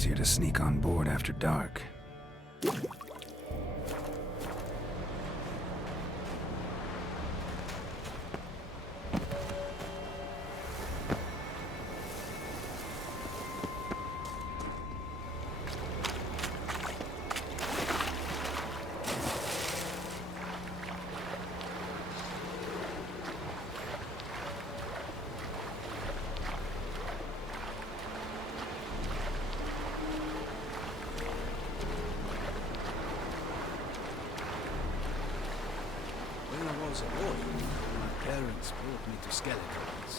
easier to sneak on board after dark. When I was a boy, my parents brought me to skeletons.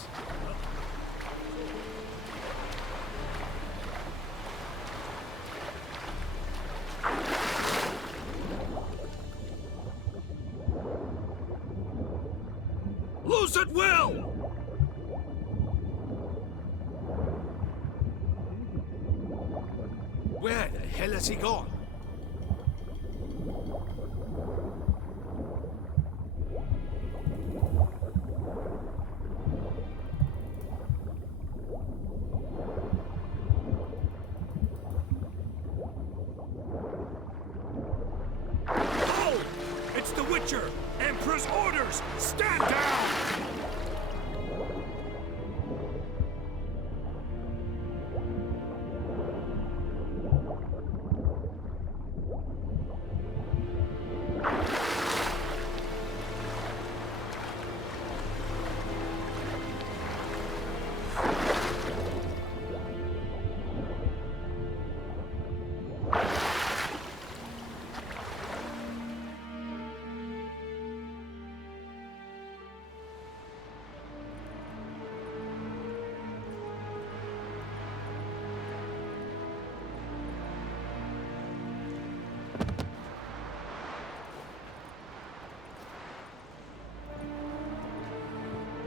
Loose at will! Where the hell has he gone? Oh! It's the Witcher! Emperor's orders! Stand down!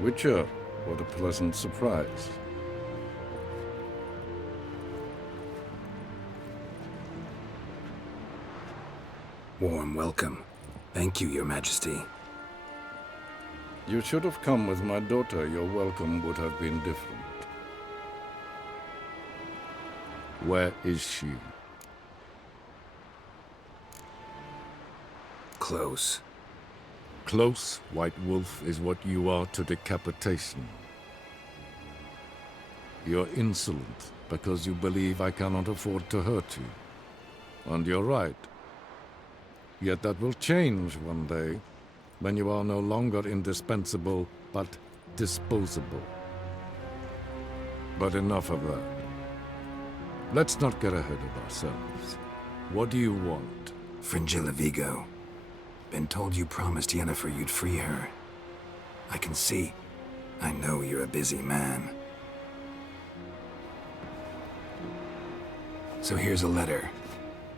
Witcher, what a pleasant surprise. Warm welcome. Thank you, Your Majesty. You should have come with my daughter. Your welcome would have been different. Where is she? Close. Close, White Wolf, is what you are to decapitation. You're insolent because you believe I cannot afford to hurt you. And you're right. Yet that will change one day, when you are no longer indispensable, but disposable. But enough of that. Let's not get ahead of ourselves. What do you want? Fringilla Vigo. Been told you promised Yennefer you'd free her. I can see. I know you're a busy man. So here's a letter.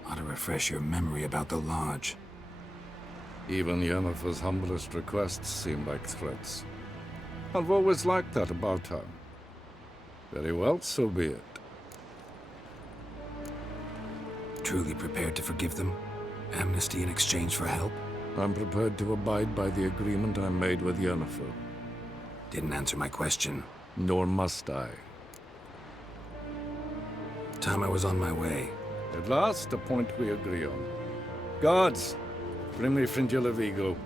Ought to refresh your memory about the Lodge. Even Yennefer's humblest requests seem like threats. I've always liked that about her. Very well, so be it. Truly prepared to forgive them? Amnesty in exchange for help? I'm prepared to abide by the agreement I made with Yennefer. Didn't answer my question. Nor must I. Time I was on my way. At last, a point we agree on. Guards, bring me Fringilla Vigo.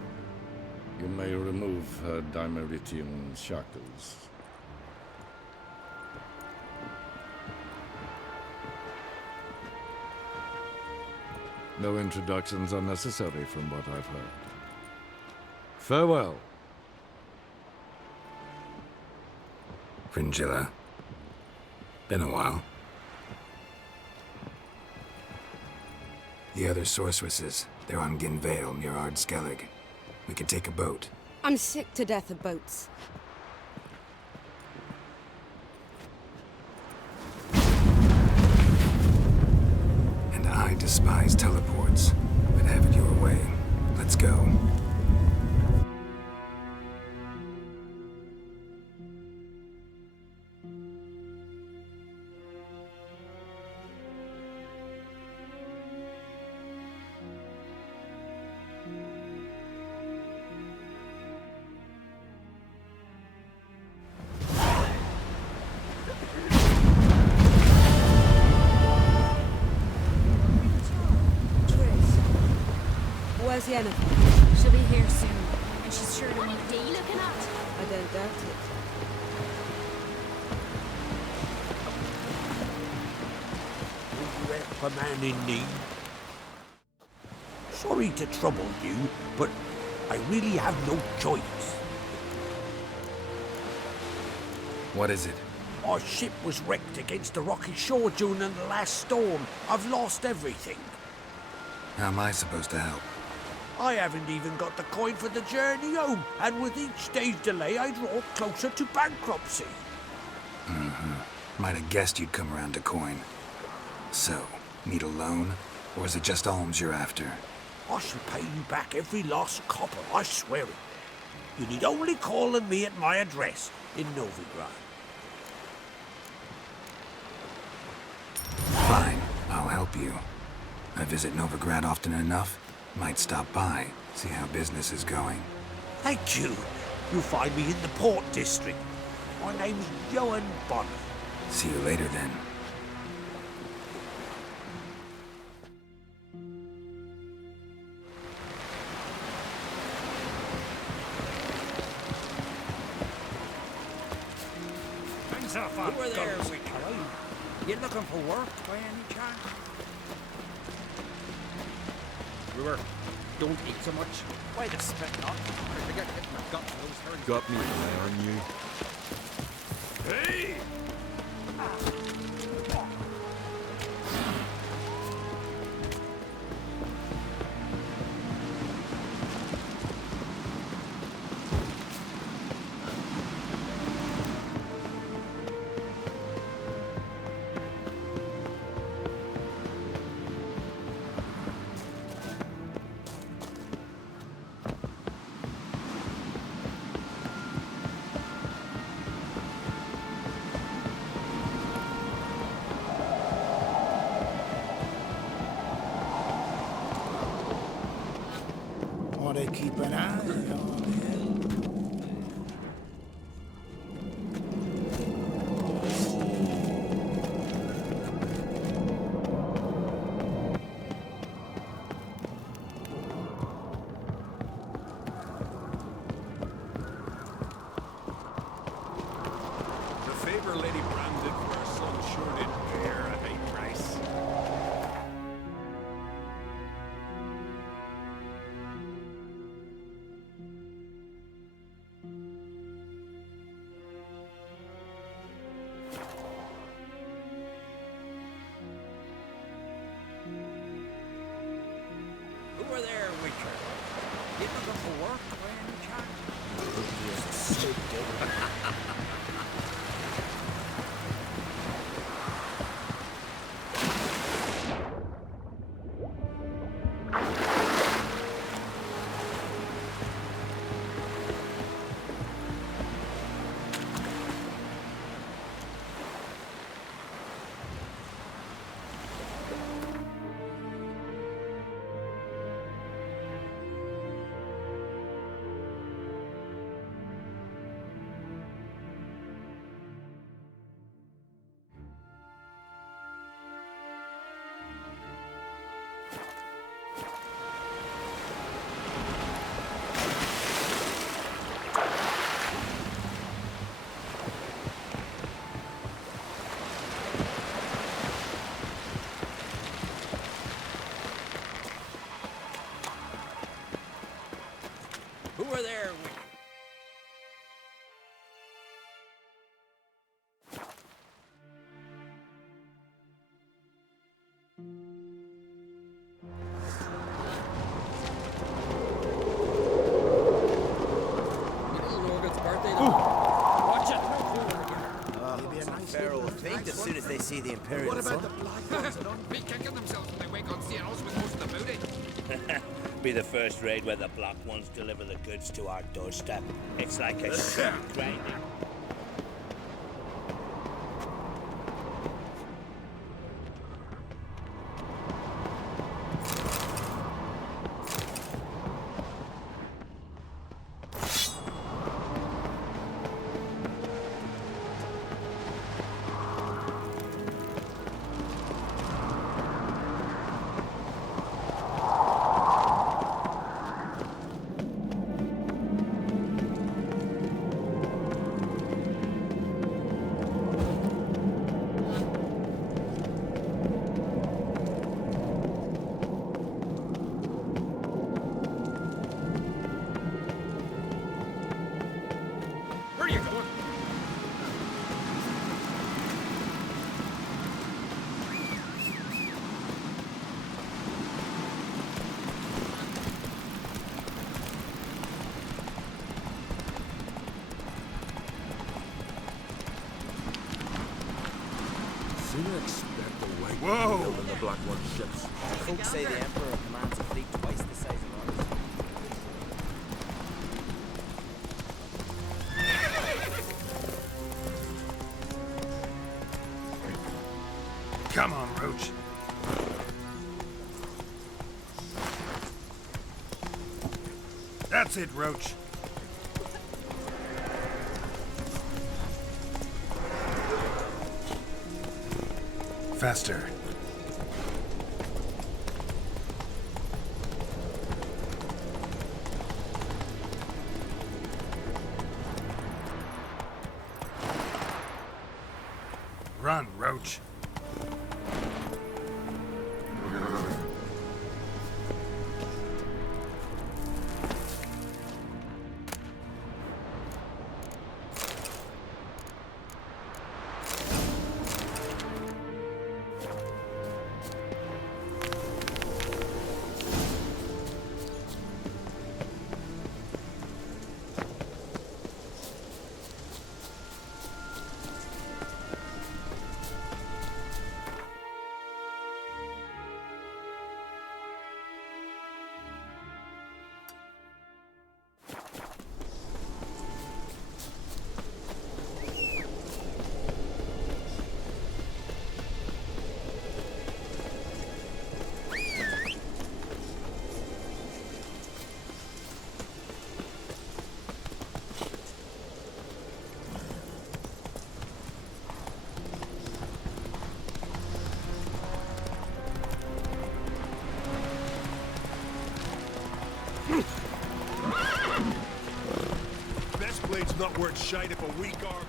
You may remove her Dimeritian shackles. No introductions are necessary from what I've heard. Farewell. Fringilla. Been a while. The other sorceresses, they're on Ginvale near Ard-Skellig. We could take a boat. I'm sick to death of boats. And I despise teleports, but have it your way. Let's go. Where's Yennefer? She'll be here soon, and she's sure to meet Dee looking at. I don't doubt it. Will you help a man in need? Sorry to trouble you, but I really have no choice. What is it? Our ship was wrecked against the rocky shore during the last storm. I've lost everything. How am I supposed to help? I haven't even got the coin for the journey home, and with each day's delay, I draw closer to bankruptcy. Might have guessed you'd come around to coin. So, need a loan? Or is it just alms you're after? I shall pay you back every last copper, I swear it. You need only call on me at my address in Novigrad. Fine, I'll help you. I visit Novigrad often enough. Might stop by, see how business is going. Thank you. You'll find me in the Port District. My name's Johan Bonner. See you later then. Who are there, Wick? You looking for work by any chance? Brewer, don't eat so much. Why the spit not? I get hit in the gut for those herds. Got me eye on you. Hey! Ought to keep an eye on him. The favor Lady Bram did for her son sure did bear a high price. Who are there, Witcher? You looking for work by any chance? Who are there, Witcher? Pharaoh will faint as soon as they see the Imperial sun. Be kicking themselves when they wake on seeing us with most of the booty. Be the first raid where the Black Ones deliver the goods to our doorstep. It's like a sheep grinding. Black One's ships. Folks say the Emperor commands a fleet twice the size of ours. Come on, Roach. That's it, Roach. Faster. Run, Roach. Best blade's not worth shite if a weak arm.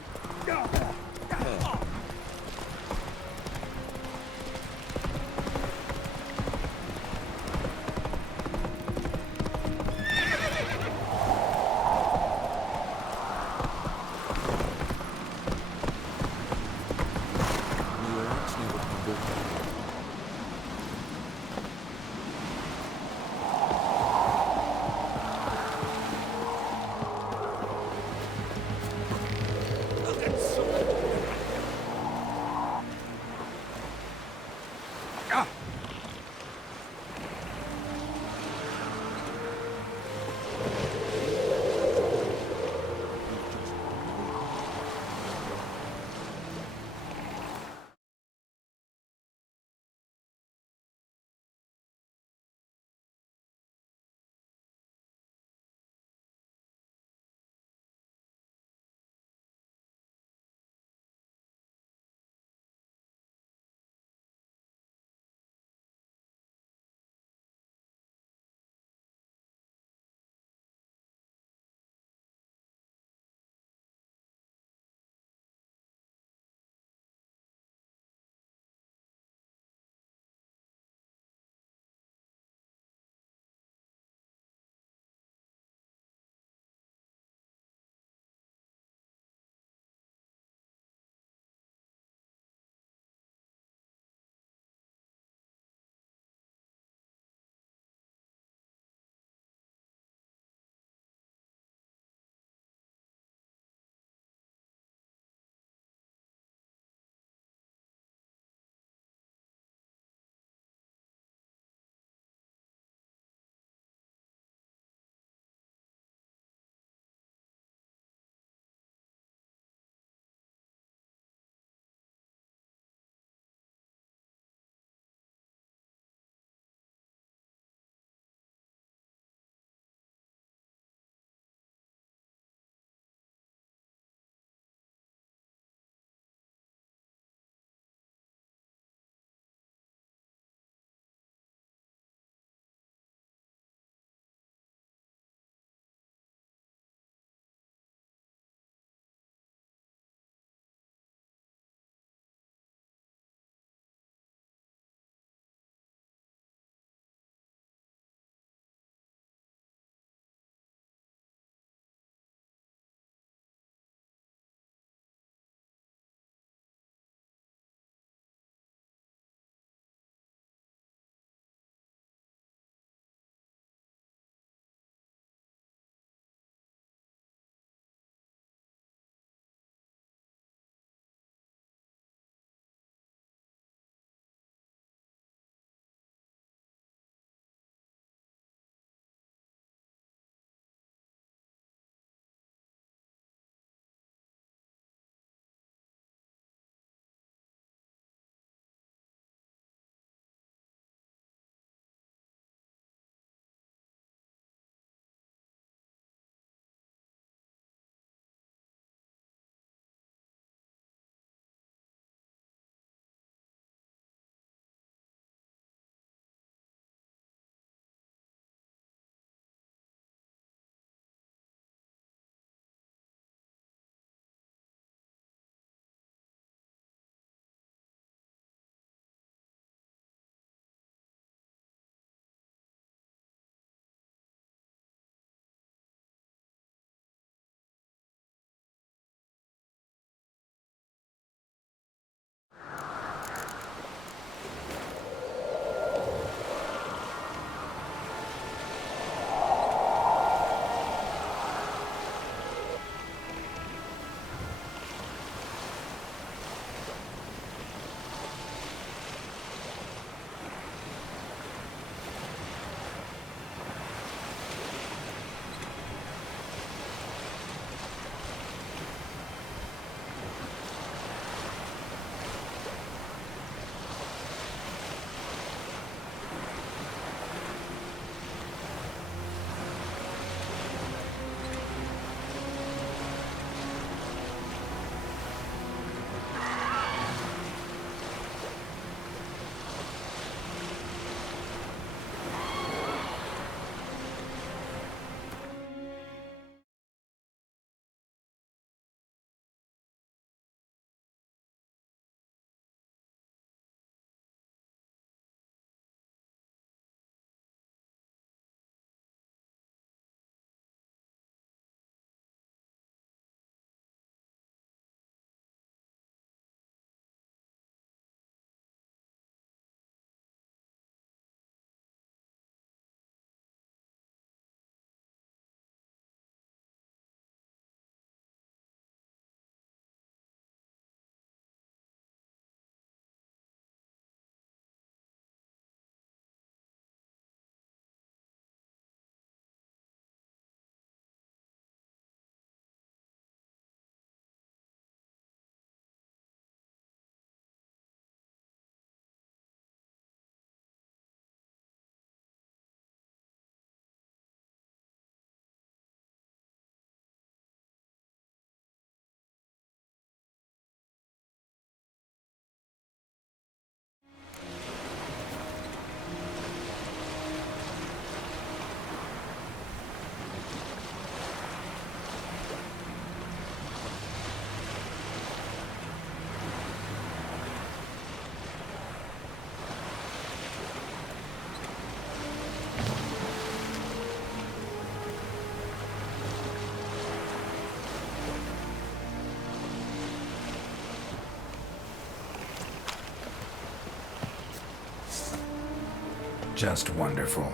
Just wonderful.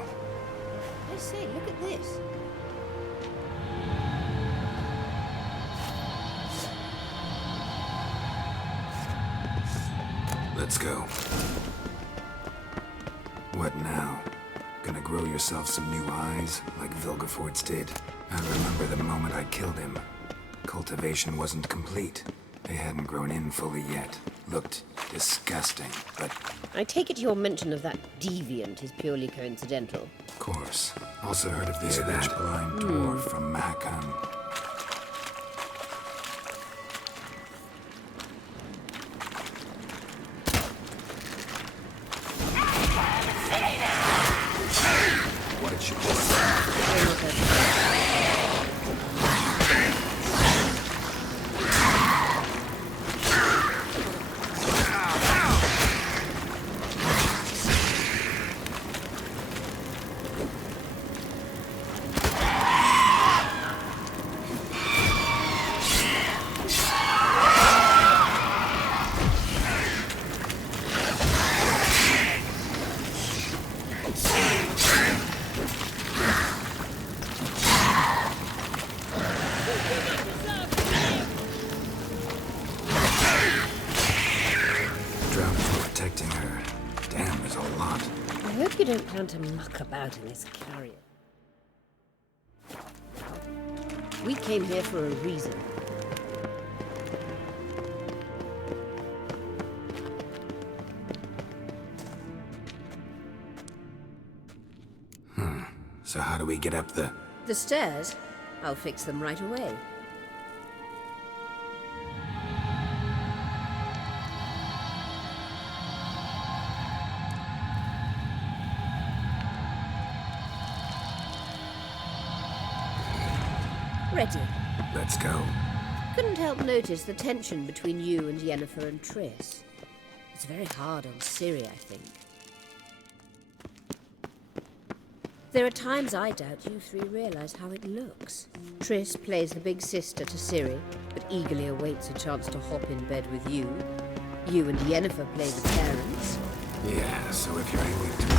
I say, look at this. Let's go. What now? Gonna grow yourself some new eyes, like Vilgefortz did? I remember the moment I killed him. Cultivation wasn't complete. They hadn't grown in fully yet. Looked disgusting, but... I take it your mention of that deviant is purely coincidental. Of course. Also heard of this rich blind dwarf from Mahakam. What did she protecting her. Damn, there's a lot. I hope you don't plan to muck about in this carrier. We came here for a reason. So how do we get up the... The stairs? I'll fix them right away. Ready. Let's go. Couldn't help notice the tension between you and Yennefer and Triss. It's very hard on Ciri, I think. There are times I doubt you three realize how it looks. Triss plays the big sister to Ciri, but eagerly awaits a chance to hop in bed with you. You and Yennefer play the parents. Yeah, so if you're angry to me,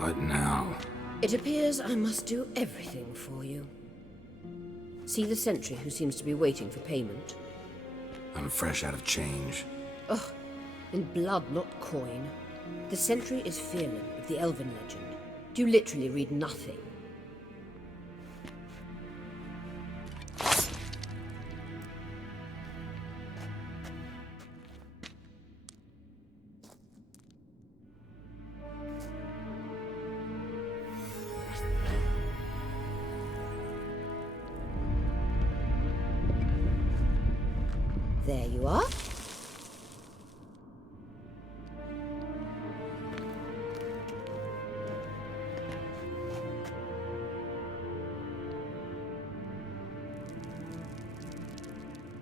What now? It appears I must do everything for you. See the sentry who seems to be waiting for payment? I'm fresh out of change. Ugh, in blood, not coin. The sentry is Fearlan of the Elven legend. You literally read nothing. There you are.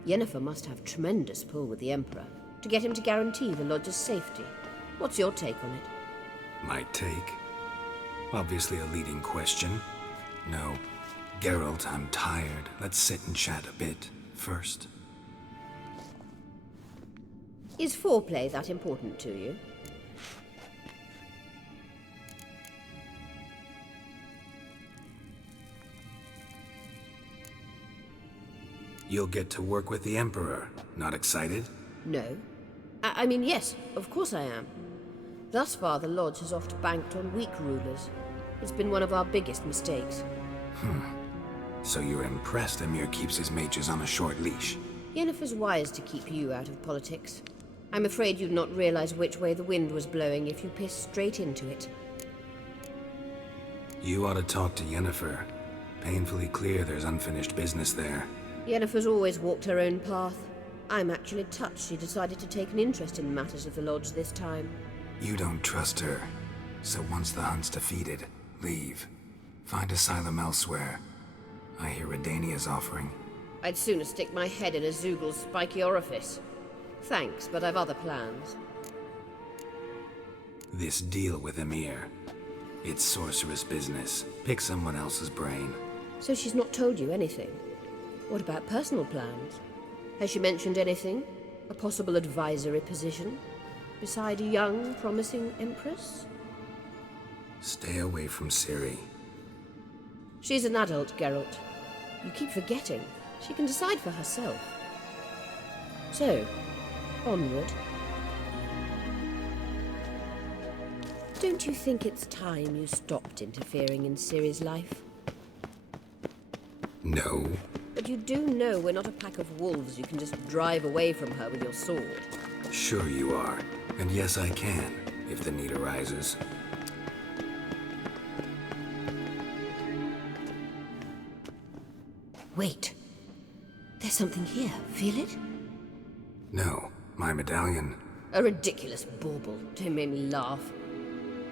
Yennefer must have tremendous pull with the Emperor. to get him to guarantee the lodge's safety. What's your take on it? My take? Obviously a leading question. No. Geralt, I'm tired. Let's sit and chat a bit first. Is foreplay that important to you? You'll get to work with the Emperor. Not excited? No. I mean, yes, of course I am. Thus far, the Lodge has oft banked on weak rulers. It's been one of our biggest mistakes. So you're impressed Emir keeps his mages on a short leash? Yennefer's wise to keep you out of politics. I'm afraid you'd not realize which way the wind was blowing if you pissed straight into it. You ought to talk to Yennefer. Painfully clear there's unfinished business there. Yennefer's always walked her own path. I'm actually touched she decided to take an interest in matters of the Lodge this time. You don't trust her. So once the hunt's defeated, leave. Find asylum elsewhere. I hear Redania's offering. I'd sooner stick my head in a Zoogl's spiky orifice. Thanks, but I've other plans. This deal with Emir. It's sorceress business. Pick someone else's brain. So she's not told you anything? What about personal plans? Has she mentioned anything? A possible advisory position? Beside a young, promising empress? Stay away from Ciri. She's an adult, Geralt. You keep forgetting. She can decide for herself. So, onward. Don't you think it's time you stopped interfering in Ciri's life? No. But you do know we're not a pack of wolves you can just drive away from her with your sword. Sure you are. And yes, I can, if the need arises. Wait. There's something here. Feel it? No, my medallion. A ridiculous bauble. Don't make me laugh.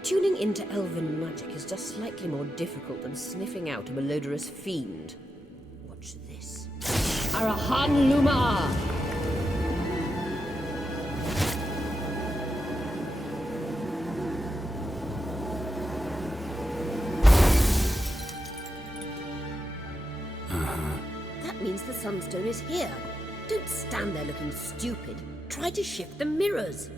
Tuning into elven magic is just slightly more difficult than sniffing out a malodorous fiend. Watch this. Arahan Luma! That means the Sunstone is here. Don't stand there looking stupid. Try to shift the mirrors.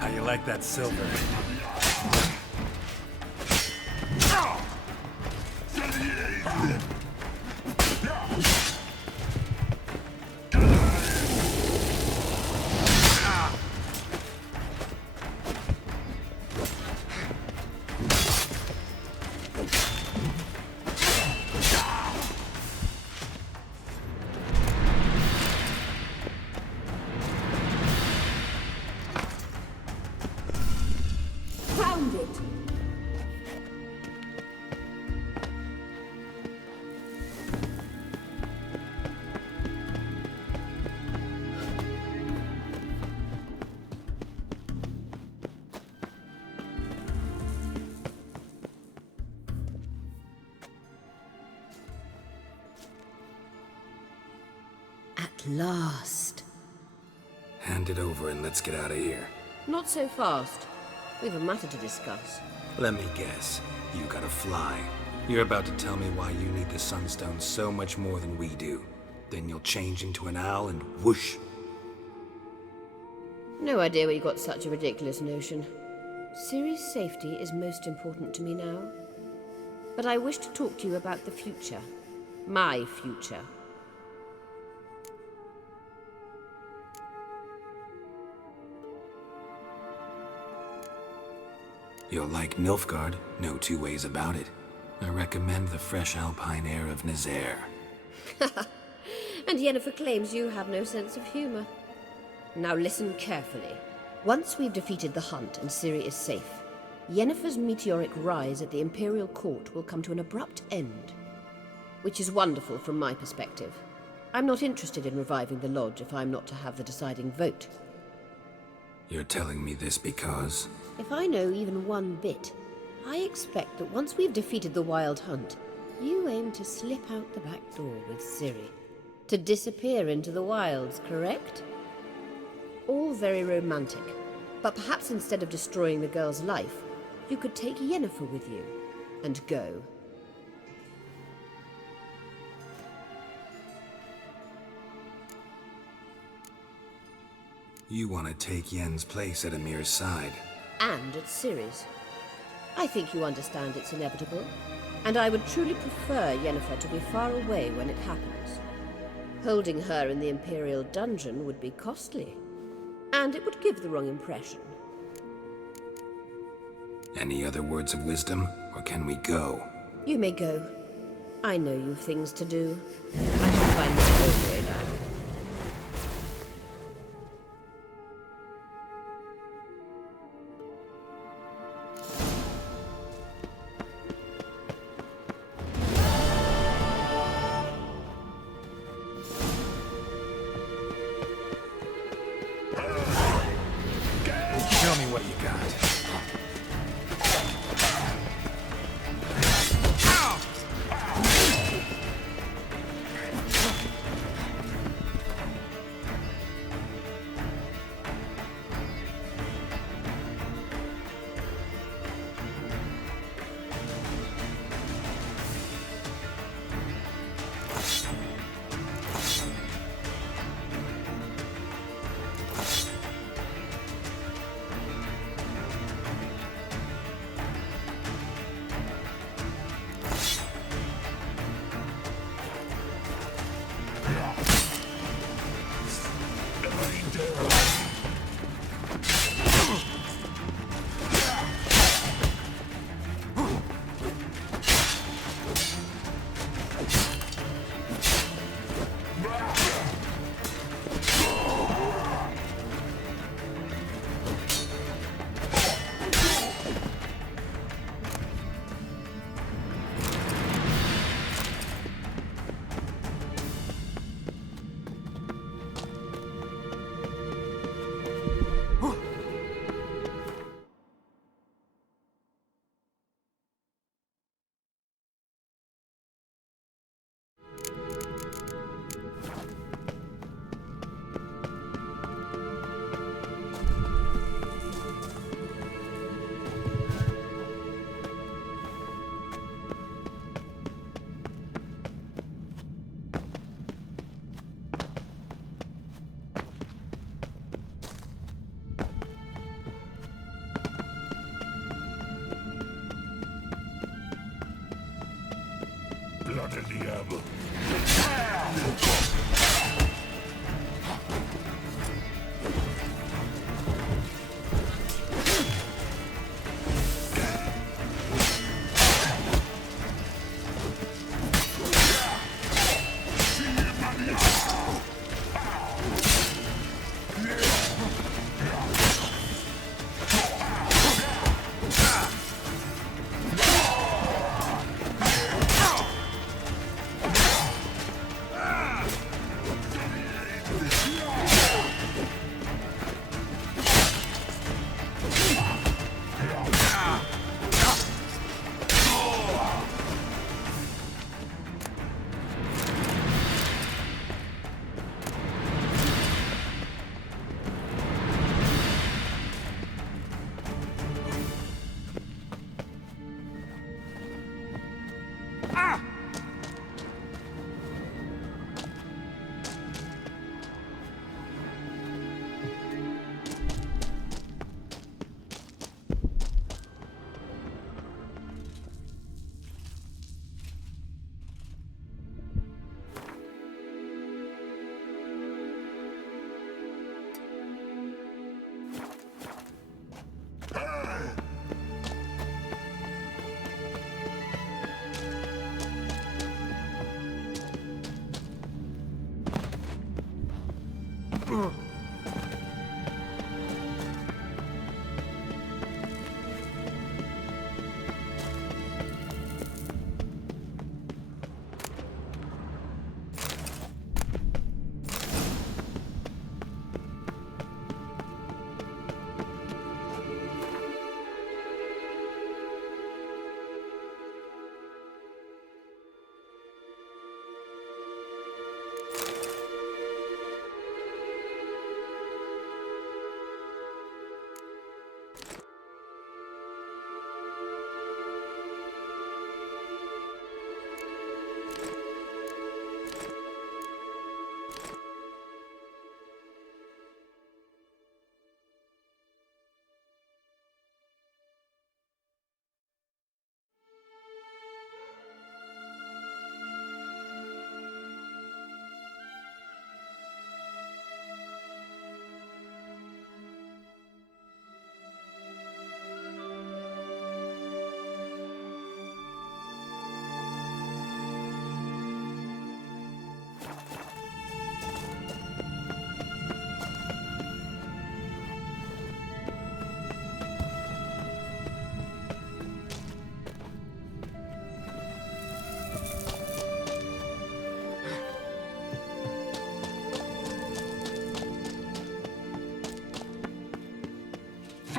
How you like that silver? last. Hand it over and let's get out of here. Not so fast. We've a matter to discuss. Let me guess. You gotta fly. You're about to tell me why you need the Sunstone so much more than we do. Then you'll change into an owl and whoosh. No idea where you got such a ridiculous notion. Ciri's safety is most important to me now. But I wish to talk to you about the future. My future. You'll like Nilfgaard, no two ways about it. I recommend the fresh alpine air of Nazaire. And Yennefer claims you have no sense of humor. Now listen carefully. Once we've defeated the hunt and Ciri is safe, Yennefer's meteoric rise at the Imperial Court will come to an abrupt end. Which is wonderful from my perspective. I'm not interested in reviving the Lodge if I'm not to have the deciding vote. You're telling me this because... If I know even one bit, I expect that once we've defeated the Wild Hunt, you aim to slip out the back door with Ciri. To disappear into the wilds, correct? All very romantic. But perhaps instead of destroying the girl's life, you could take Yennefer with you and go. You want to take Yen's place at Amir's side. And at Ciri's. I think you understand it's inevitable, and I would truly prefer Yennefer to be far away when it happens. Holding her in the Imperial dungeon would be costly, and it would give the wrong impression. Any other words of wisdom, or can we go? You may go. I know you've things to do. I shall find my own way now. Show me what you got.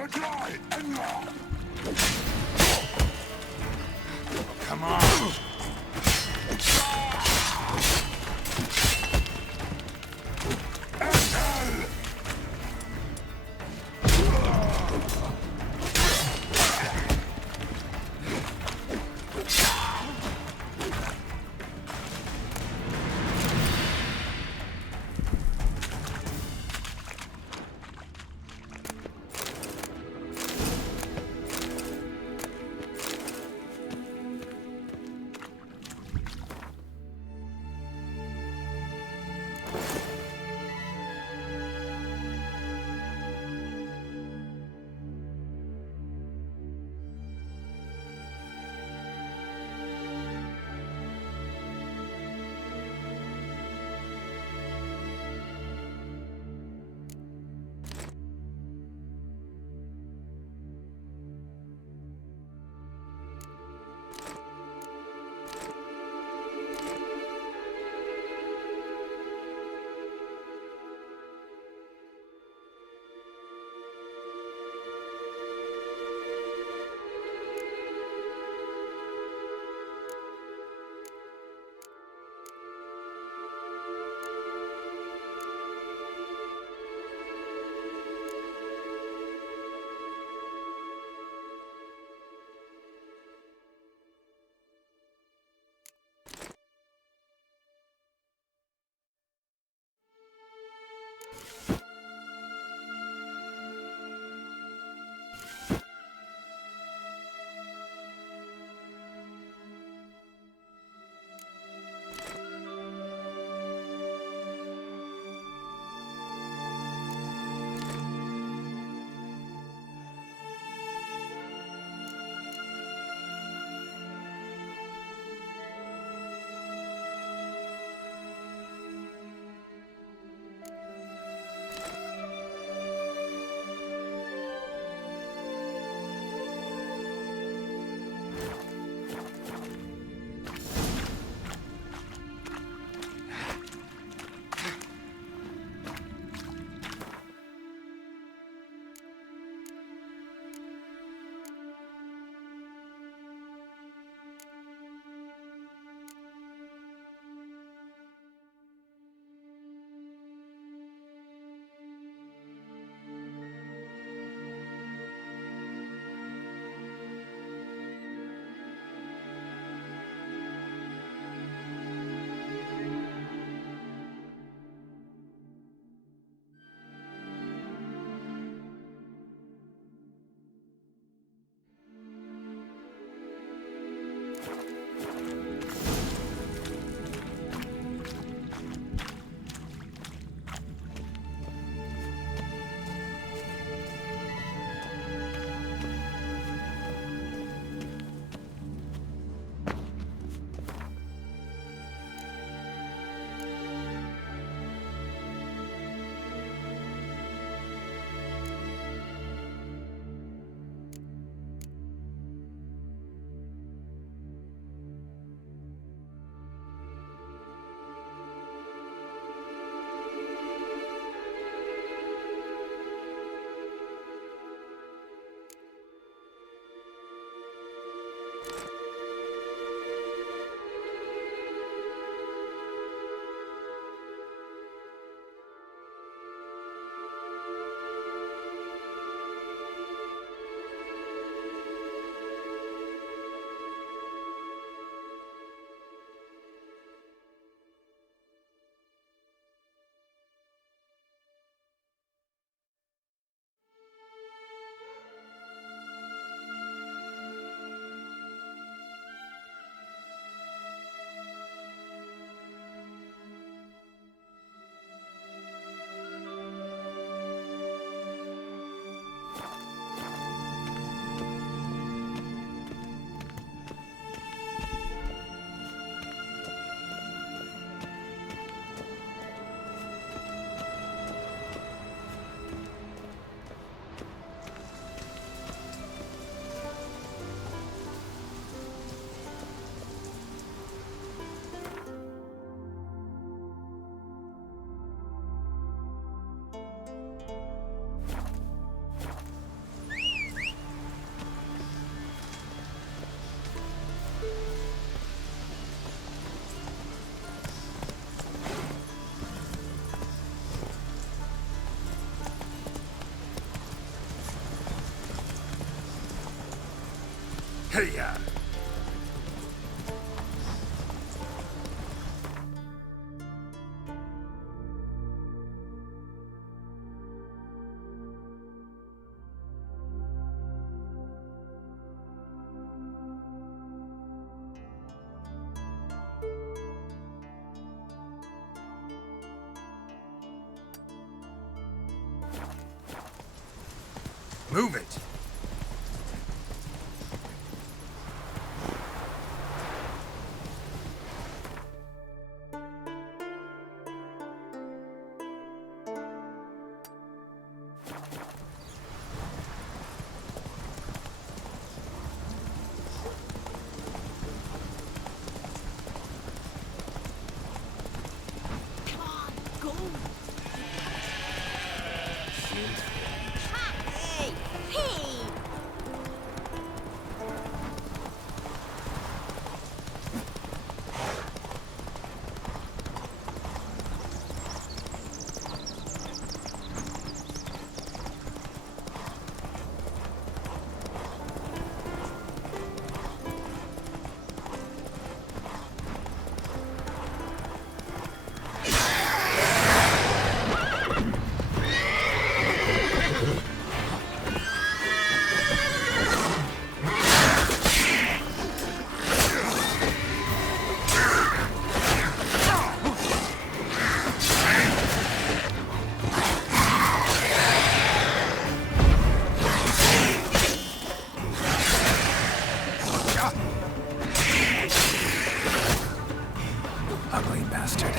Come on! Hey-ya! Move it! Come on, go! Hey! Hey! Ugly bastard.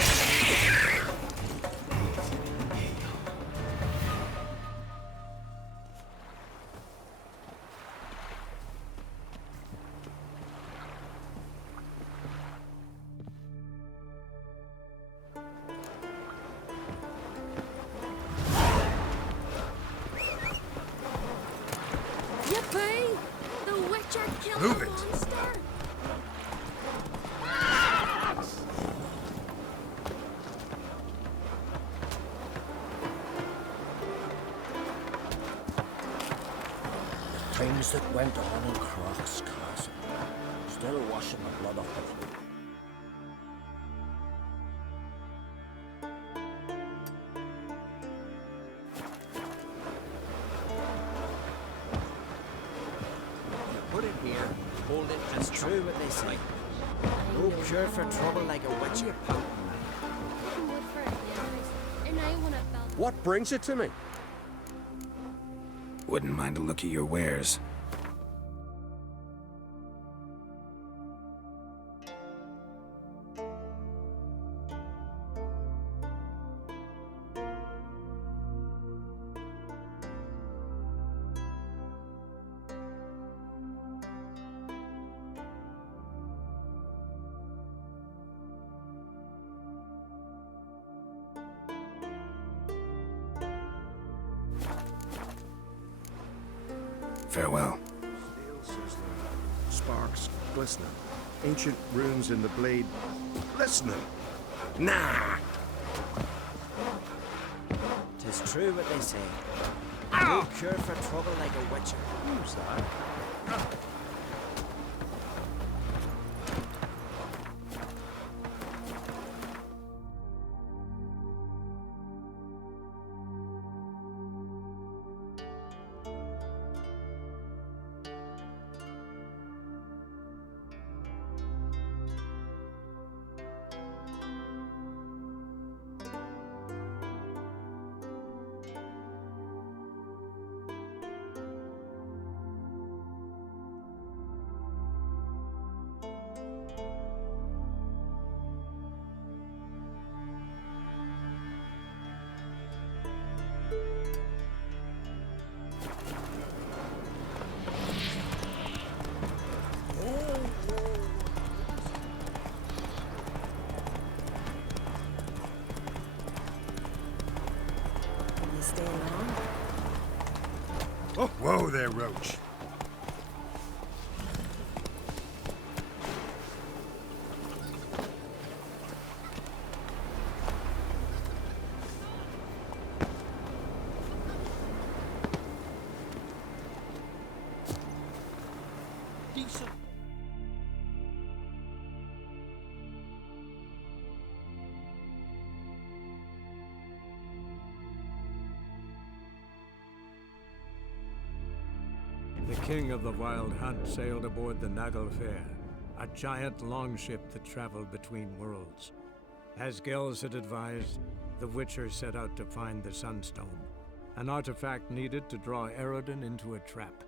Yippee! The Witcher killed Move the it. monster! Things that went on in Croc's Castle. Still washing the blood off of me. Put it here, hold it, and It's true what they say. No cure for trouble like a witcher. What brings it to me? Wouldn't mind a look at your wares. Farewell. Steel sizzling, sparks glistening, ancient runes in the blade listening. Nah! Tis true what they say. No cure for trouble like a witcher. Who's that? Stay long. Oh, whoa there, Roach. so. The king of the Wild Hunt sailed aboard the Naglfair, a giant longship that traveled between worlds. As Gels had advised, the Witcher set out to find the Sunstone, an artifact needed to draw Eredin into a trap.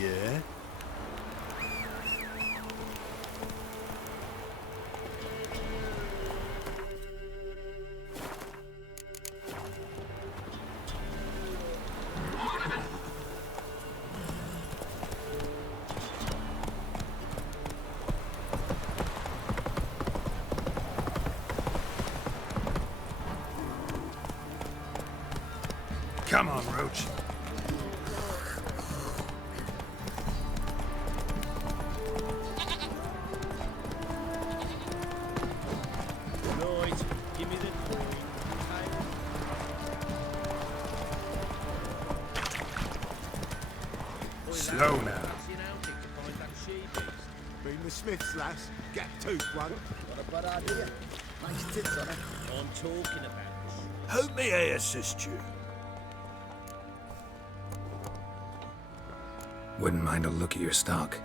Yeah? Come on, Roach. Right, give me the coin. Slow now. Been the Smiths, lass. Get tooth one. What a bad idea. Nice tits on it. I'm talking about. Who may I assist you? Wouldn't mind a look at your stock.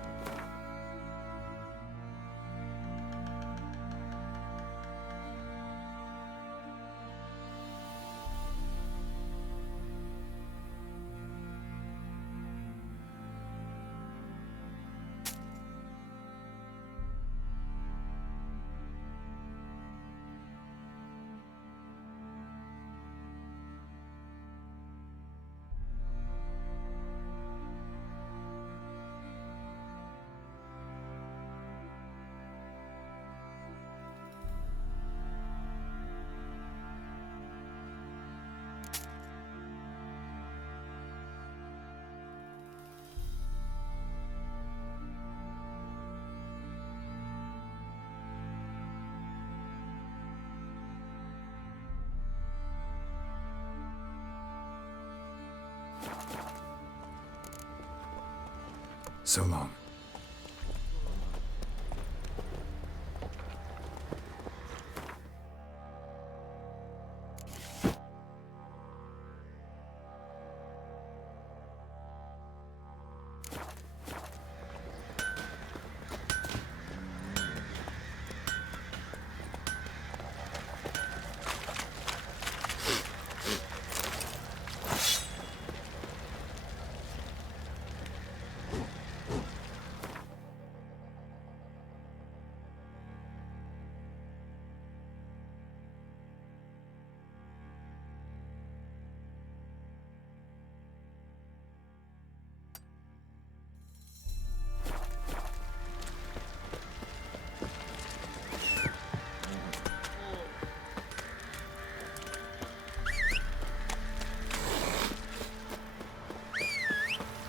So long.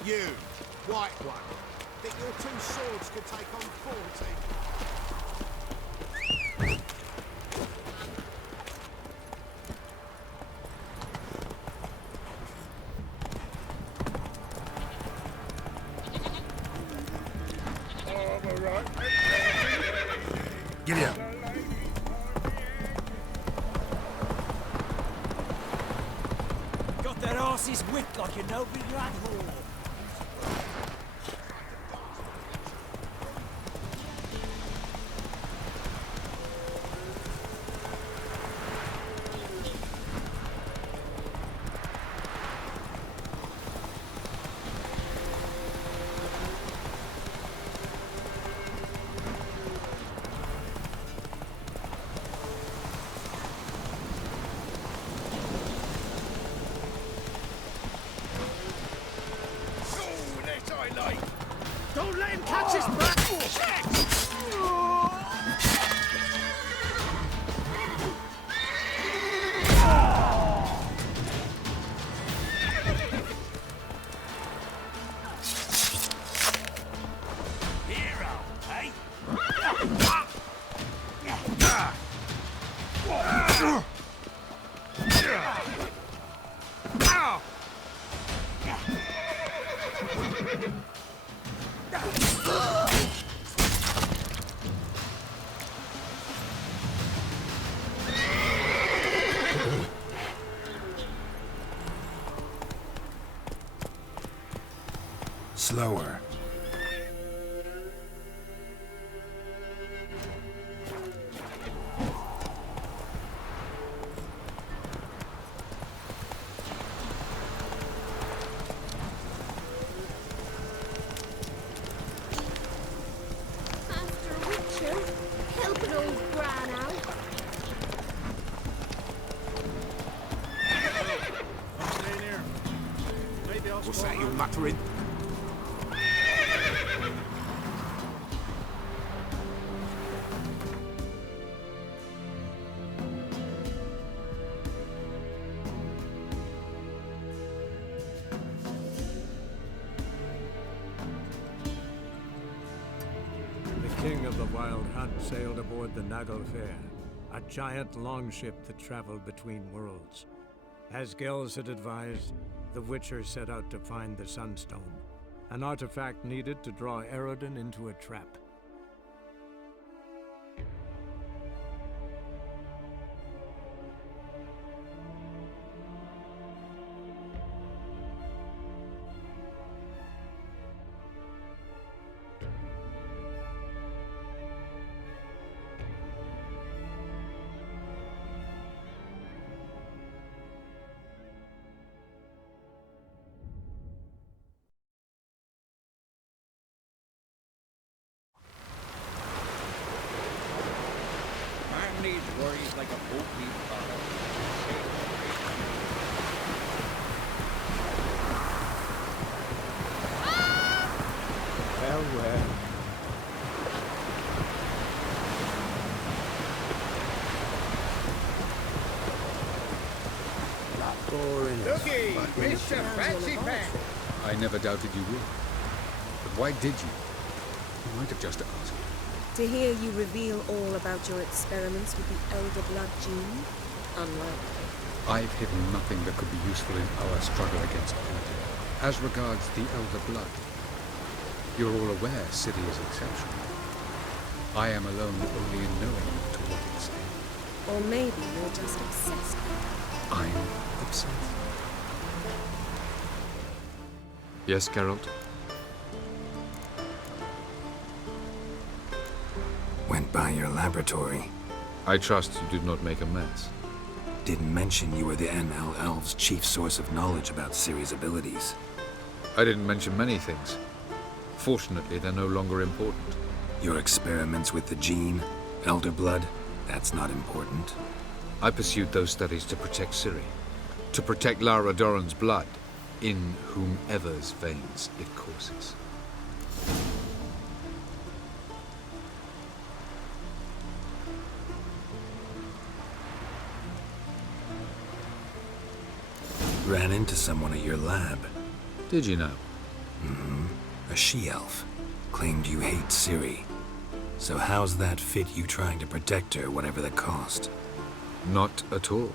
You, white one. Think your two swords could take on 40? Giddy up. Got that arse's whipped like a no-big lad hole. Don't let him catch his breath! Shit! Hero, eh? Slower. Master Witcher, help an old gran out. What's that you're muttering? The king of the Wild Hunt sailed aboard the Nagel Fair, a giant longship that traveled between worlds. As Gels had advised, the Witcher set out to find the Sunstone, an artifact needed to draw Eredin into a trap. Man needs worries like a boat needs bottom. Well, well. Looky, Mr. Fancy Pants. I never doubted you would. But why did you? You might have just asked. To hear you reveal all about your experiments with the Elder Blood gene? Unlikely. I've hidden nothing that could be useful in our struggle against Eredin. As regards the Elder Blood, you're all aware Ciri is exceptional. I am alone only in knowing to what extent. Or maybe you're just obsessed. I'm obsessed. Yes, Geralt? Went by your laboratory. I trust you did not make a mess. Didn't mention you were the NL Elves' chief source of knowledge about Ciri's abilities. I didn't mention many things. Fortunately, they're no longer important. Your experiments with the gene, Elder Blood, that's not important. I pursued those studies to protect Ciri. To protect Lara Doran's blood, in whomever's veins it courses. Ran into someone at your lab. Did you know? Mm-hmm. A she-elf. Claimed you hate Ciri. So how's that fit you trying to protect her, whatever the cost? Not at all.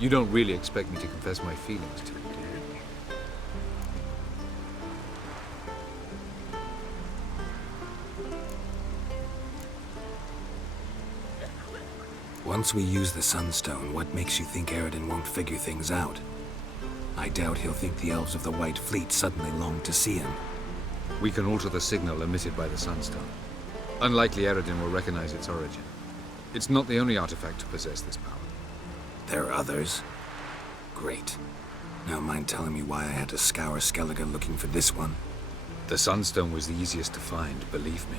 You don't really expect me to confess my feelings to you, do you? Once we use the Sunstone, what makes you think Aridin won't figure things out? I doubt he'll think the elves of the White Fleet suddenly long to see him. We can alter the signal emitted by the Sunstone. Unlikely Aridin will recognize its origin. It's not the only artifact to possess this power. There are others? Great. Now mind telling me why I had to scour Skellige looking for this one? The Sunstone was the easiest to find, believe me.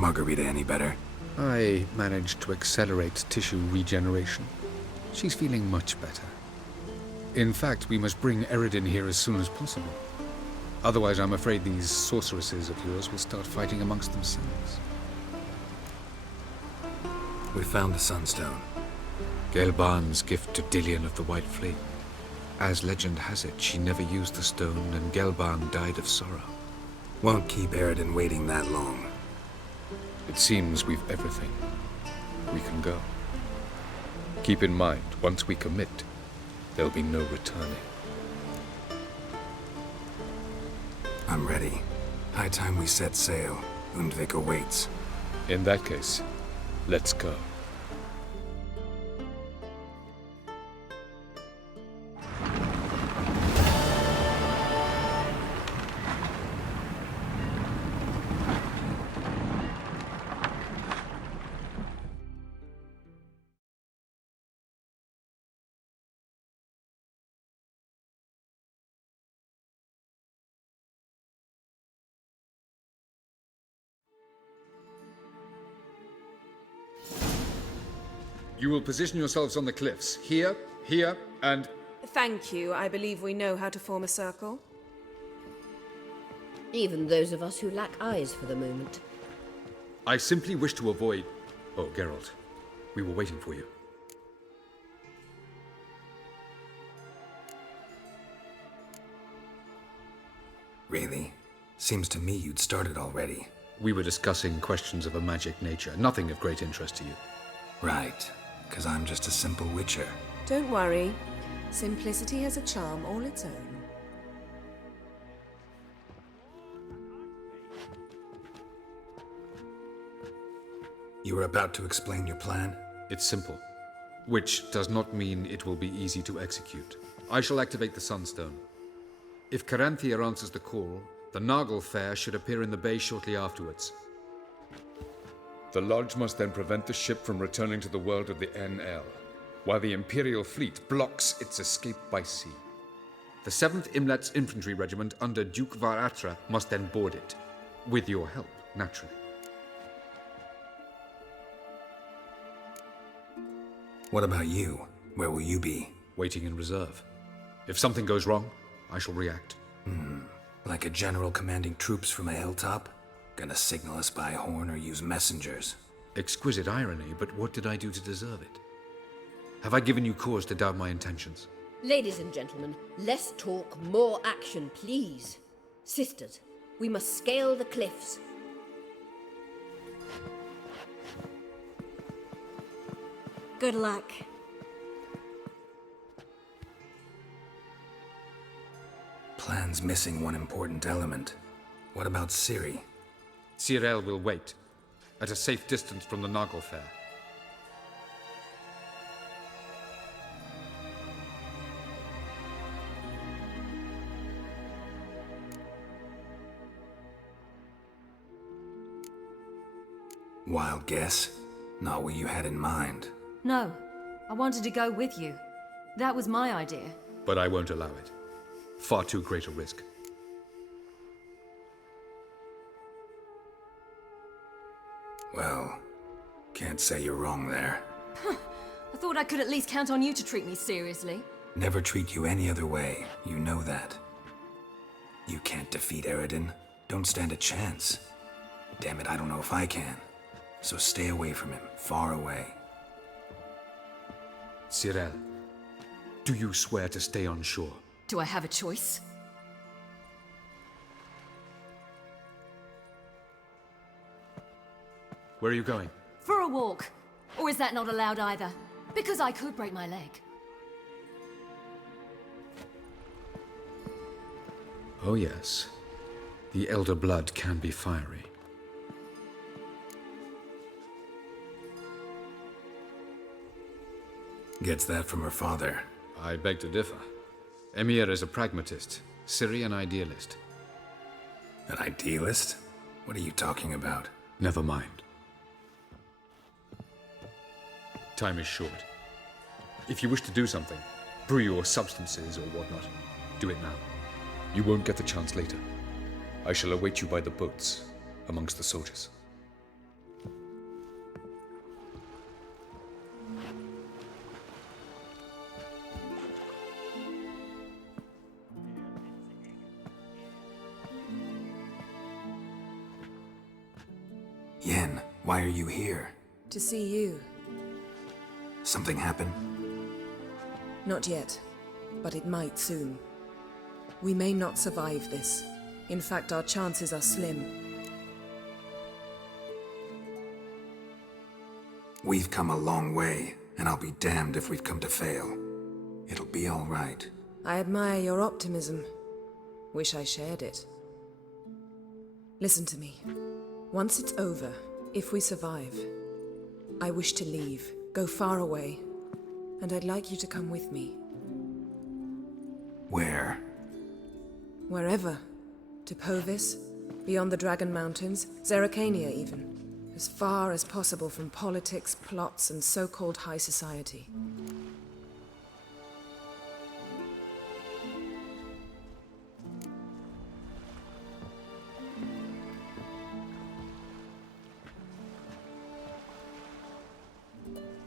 Margarita any better? I managed to accelerate tissue regeneration. She's feeling much better. In fact, we must bring Aridin here as soon as possible. Otherwise, I'm afraid these sorceresses of yours will start fighting amongst themselves. We found the Sunstone. Gelban's gift to Dillion of the White Fleet. As legend has it, she never used the stone, and Gelban died of sorrow. Won't keep Aridin waiting that long. It seems we've everything. We can go. Keep in mind, once we commit, there'll be no returning. I'm ready. High time we set sail. Undvik awaits. In that case, let's go. You will position yourselves on the cliffs. Here, here, and... Thank you. I believe we know how to form a circle. Even those of us who lack eyes for the moment. I simply wish to avoid... Oh, Geralt. We were waiting for you. Really? Seems to me you'd started already. We were discussing questions of a magic nature, nothing of great interest to you. Right. 'Cause I'm just a simple witcher. Don't worry. Simplicity has a charm all its own. You were about to explain your plan? It's simple. Which does not mean it will be easy to execute. I shall activate the Sunstone. If Caranthia answers the call, the Nagel Fair should appear in the bay shortly afterwards. The Lodge must then prevent the ship from returning to the world of the NL, while the Imperial fleet blocks its escape by sea. The 7th Imlet's Infantry Regiment under Duke Varatra must then board it. With your help, naturally. What about you? Where will you be? Waiting in reserve. If something goes wrong, I shall react. Like a general commanding troops from a hilltop? Gonna signal us by horn or use messengers? Exquisite irony, but what did I do to deserve it? Have I given you cause to doubt my intentions? Ladies and gentlemen, less talk, more action, please. Sisters, we must scale the cliffs. Good luck. Plan's missing one important element. What about Ciri? Cyril will wait, at a safe distance from the Nagel Fair. Wild guess? Not what you had in mind. No, I wanted to go with you. That was my idea. But I won't allow it. Far too great a risk. Well, can't say you're wrong there. I thought I could at least count on you to treat me seriously. Never treat you any other way. You know that. You can't defeat Aridin. Don't stand a chance. Damn it, I don't know if I can. So stay away from him. Far away. Cyril, do you swear to stay on shore? Do I have a choice? Where are you going? For a walk. Or is that not allowed either? Because I could break my leg. Oh yes. The Elder Blood can be fiery. Gets that from her father. I beg to differ. Emir is a pragmatist, Ciri an idealist. An idealist? What are you talking about? Never mind. Time is short. If you wish to do something, brew your substances or whatnot, do it now. You won't get the chance later. I shall await you by the boats, amongst the soldiers. Yen, why are you here? To see you. Something happened? Not yet, but it might soon. We may not survive this. In fact, our chances are slim. We've come a long way, and I'll be damned if we've come to fail. It'll be all right. I admire your optimism. Wish I shared it. Listen to me. Once it's over, if we survive, I wish to leave, go far away, and I'd like you to come with me. Where? Wherever. To Povis, beyond the Dragon Mountains, Zeracania even. As far as possible from politics, plots, and so-called high society.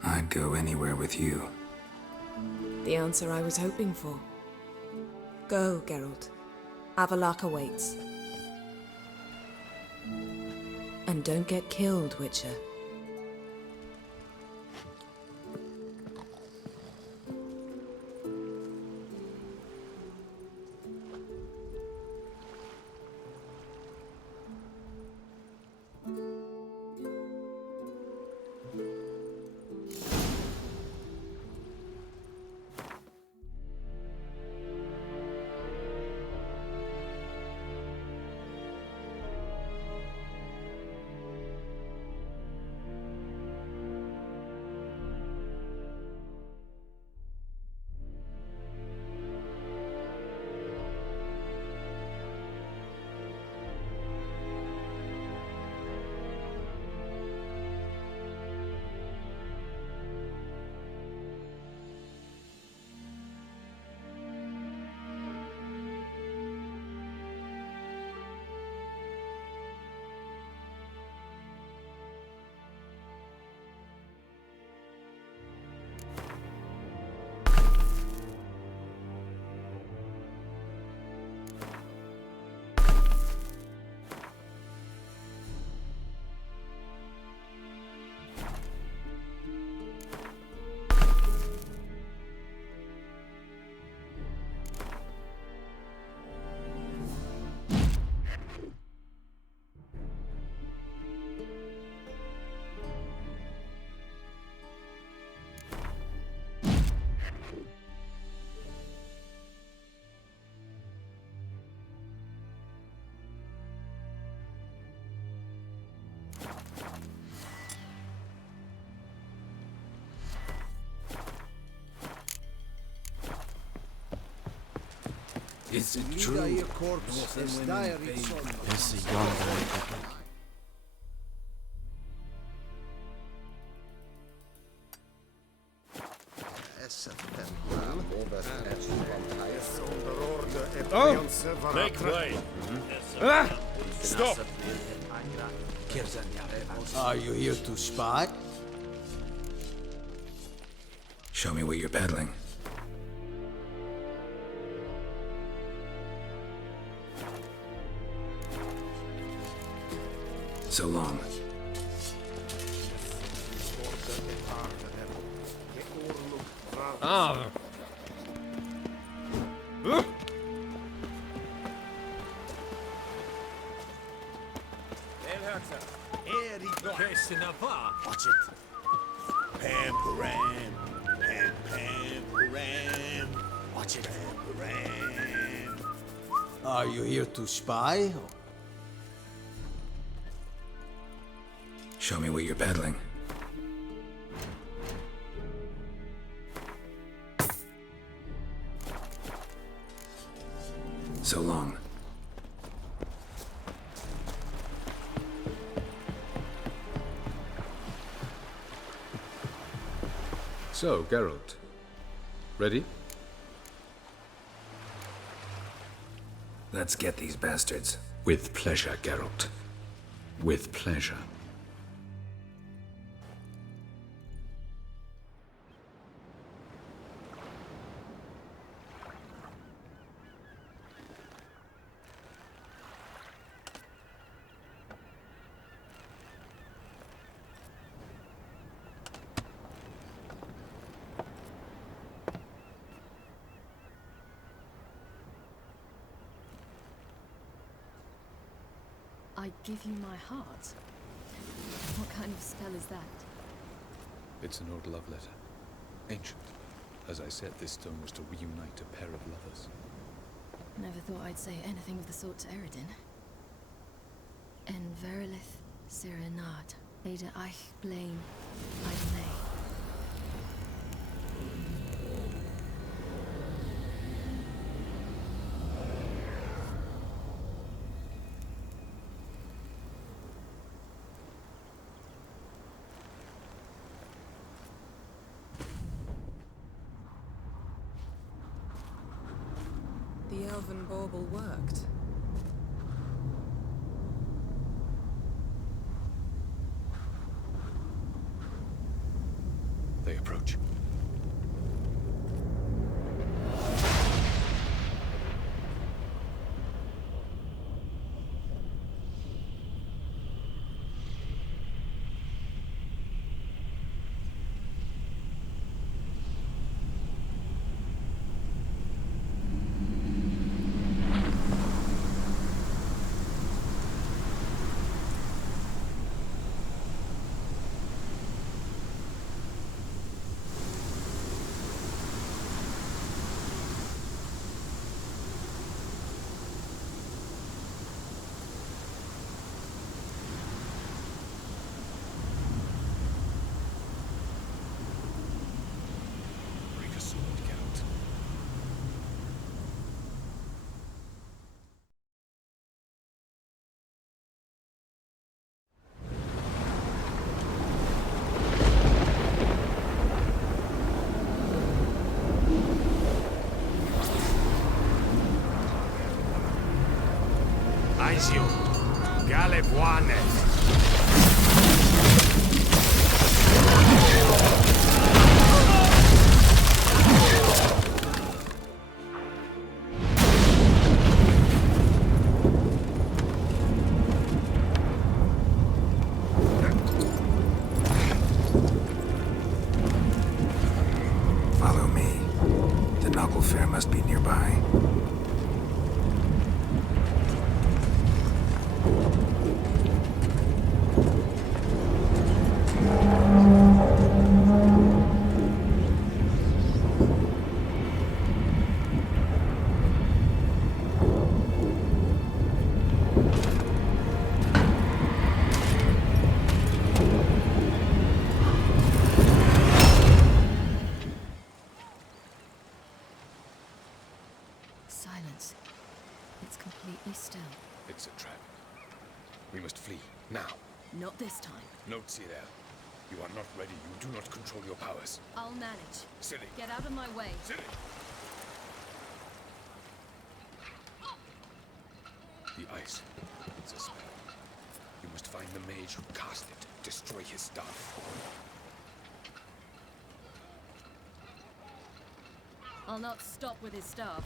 I'd go anywhere with you. The answer I was hoping for. Go, Geralt. Avalok awaits. And don't get killed, Witcher. Is it true? This diary is yonder. Oh! Make way! Ah! Stop! Are you here to spy? Show me what you're peddling. So long. Ah! Watch it. Pam, param. Pam, pam, param. Watch it. Pam, param. Are you here to spy Show me what you're peddling. So long. So, Geralt. Ready? Let's get these bastards. With pleasure, Geralt. With pleasure. I give you my heart? What kind of spell is that? It's an old love letter. Ancient. As I said, this stone was to reunite a pair of lovers. Never thought I'd say anything of the sort to Eredin. En verilith serenad, Ada eich blaen, I lay. The elven bauble worked. They approach. Aizio, Galebuane. Follow me. The Knuckle Fair must be nearby. Silence. It's completely still. It's a trap. We must flee, now. Not this time. Note, Cyril. You are not ready. You do not control your powers. I'll manage. Ciri. Get out of my way. Ciri! The ice. It's a spell. You must find the mage who cast it. Destroy his staff. I'll not stop with his staff.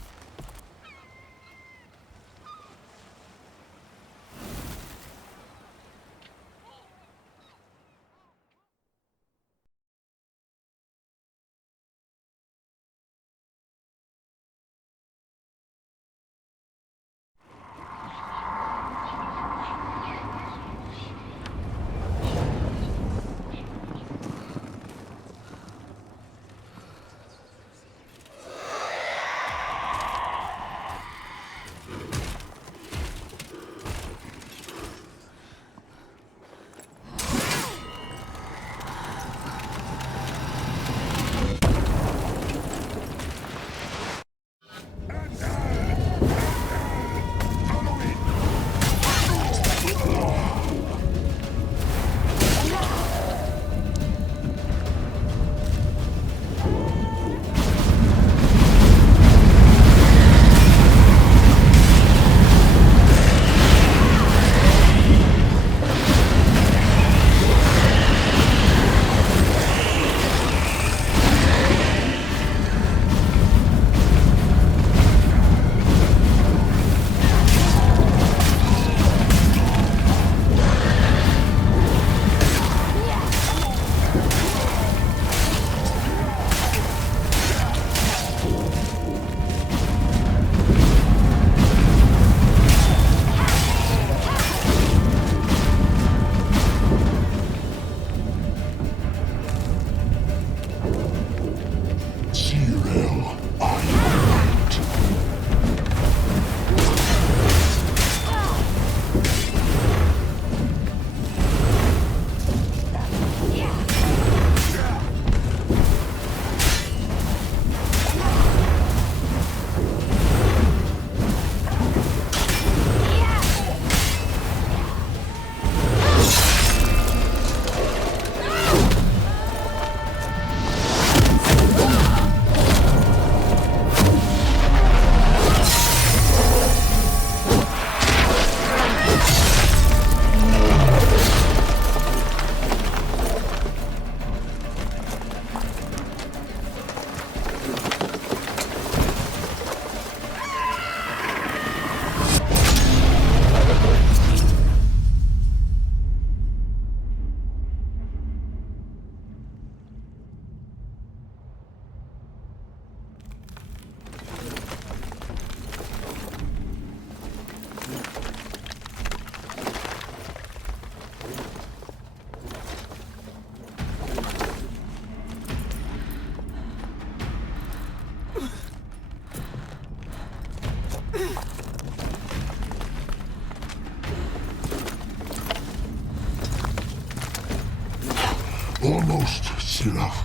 enough.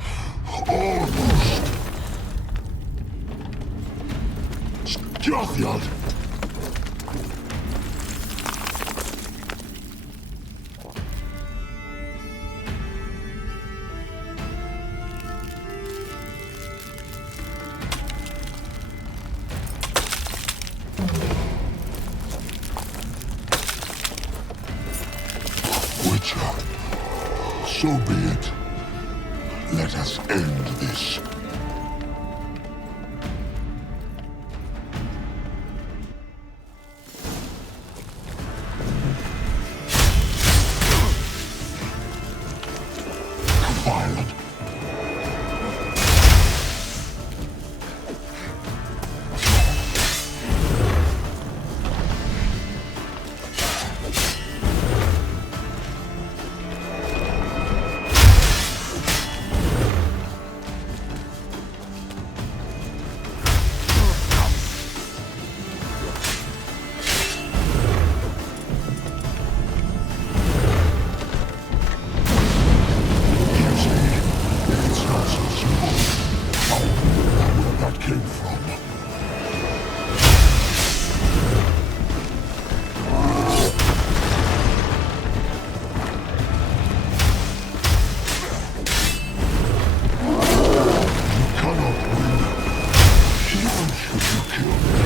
Almost. Scathjad! Witcher, so be it. Let us end this. Violent. It's not so simple. I wonder where that came from. You cannot win, even should you kill me.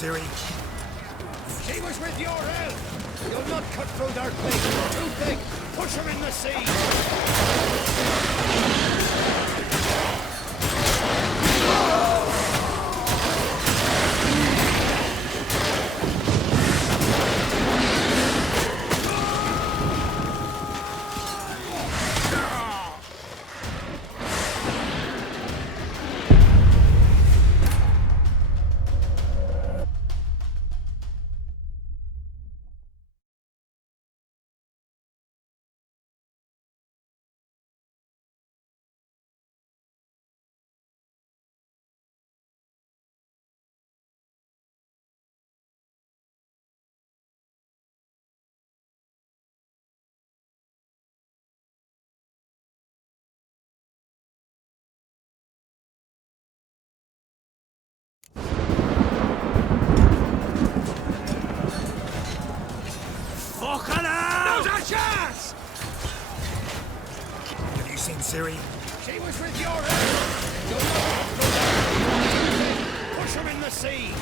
Ciri? She was with your help. You'll not cut through their plate. Too big. Push her in the sea. Fucking hell! Now's our chance! Have you seen Ciri? She was with your help. You'll not cut through their plate. Push her in the sea.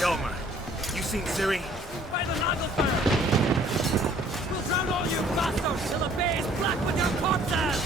Yo, man. You seen Ciri? By the Nagelfire! We'll drown all you bastards till the bay is black with your corpses!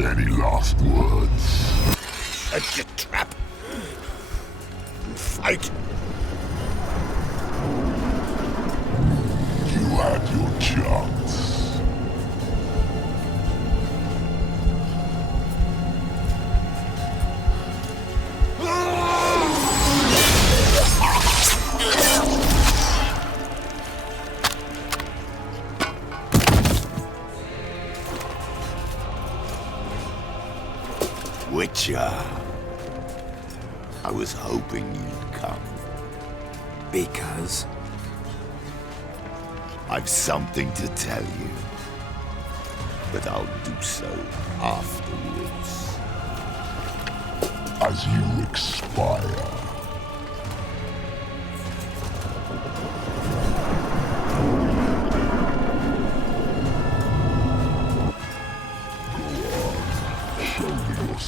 Any last words? Set your trap. Fight. You had your chance. Witcher. I was hoping you'd come. Because? I've something to tell you. But I'll do so afterwards. As you expire. Show me your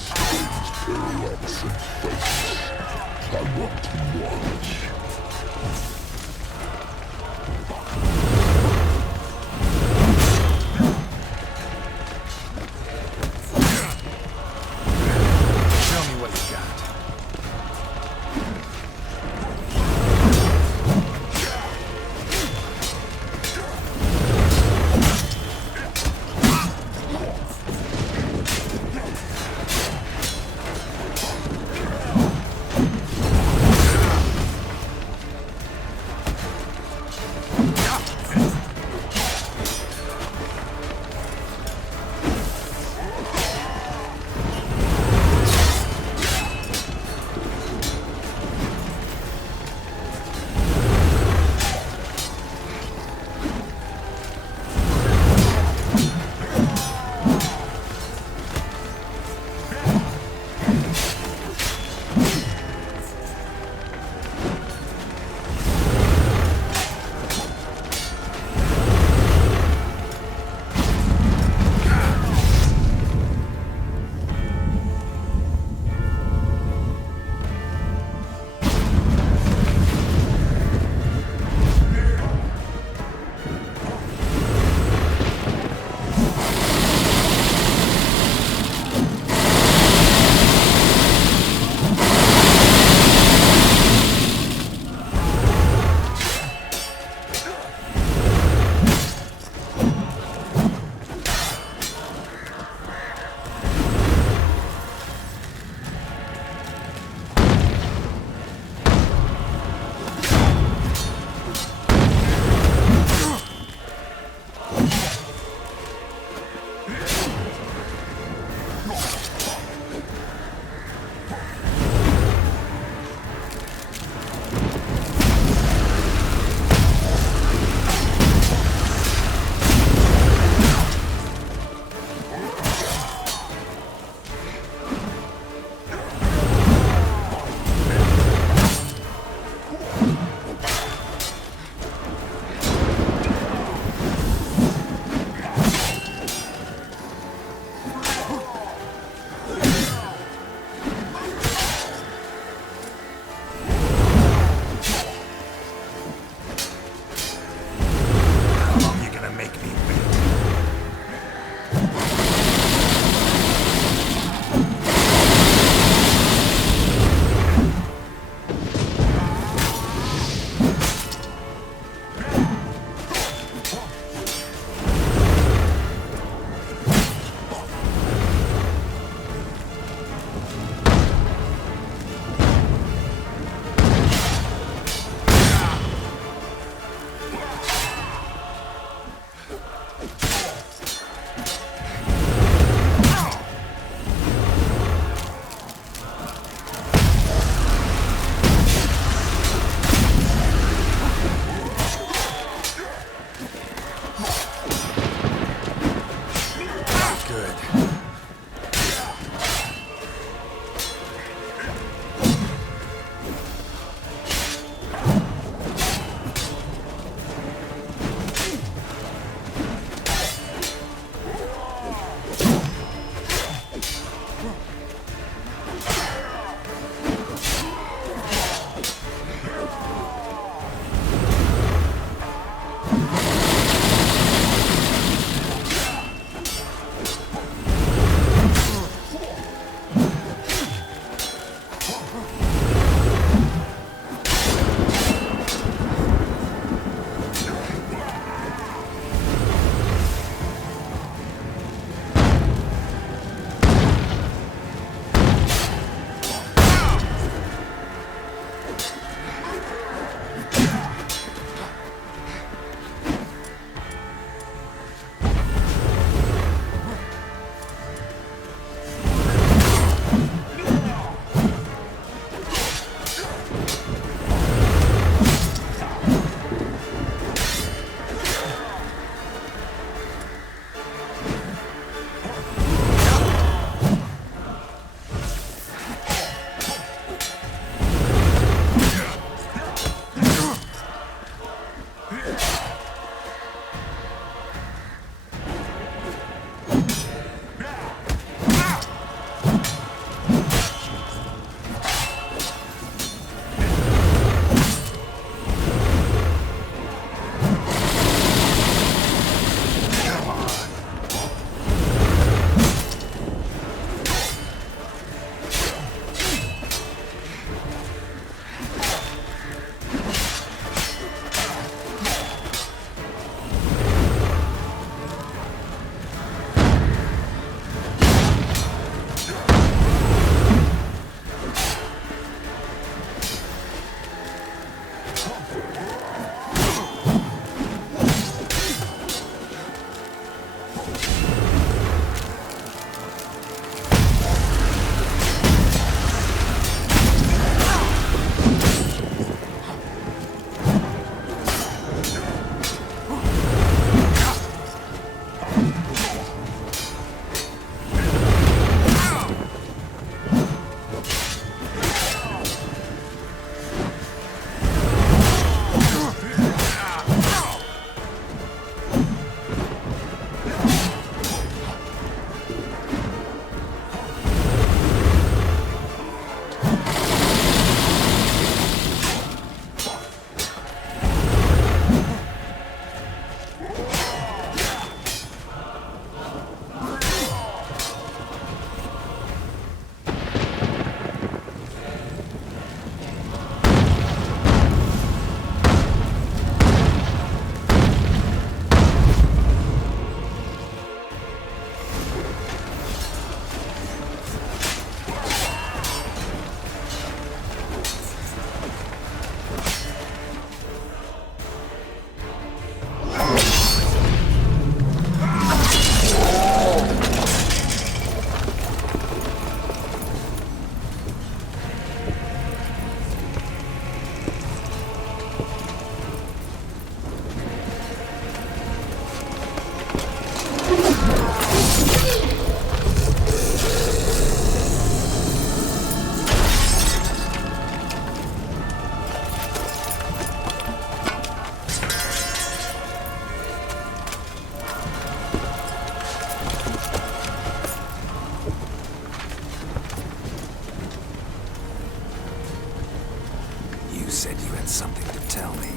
You said you had something to tell me.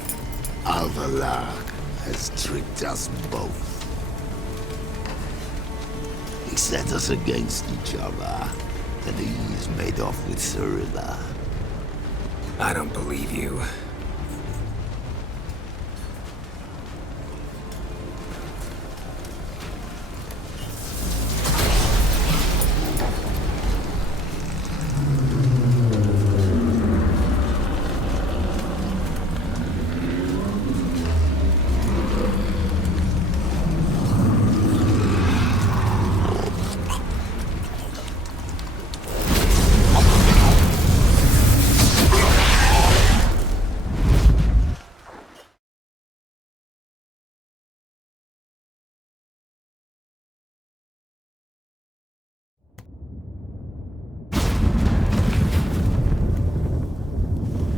Alvalar has tricked us both. He set us against each other, and he's made off with Cirilla. I don't believe you.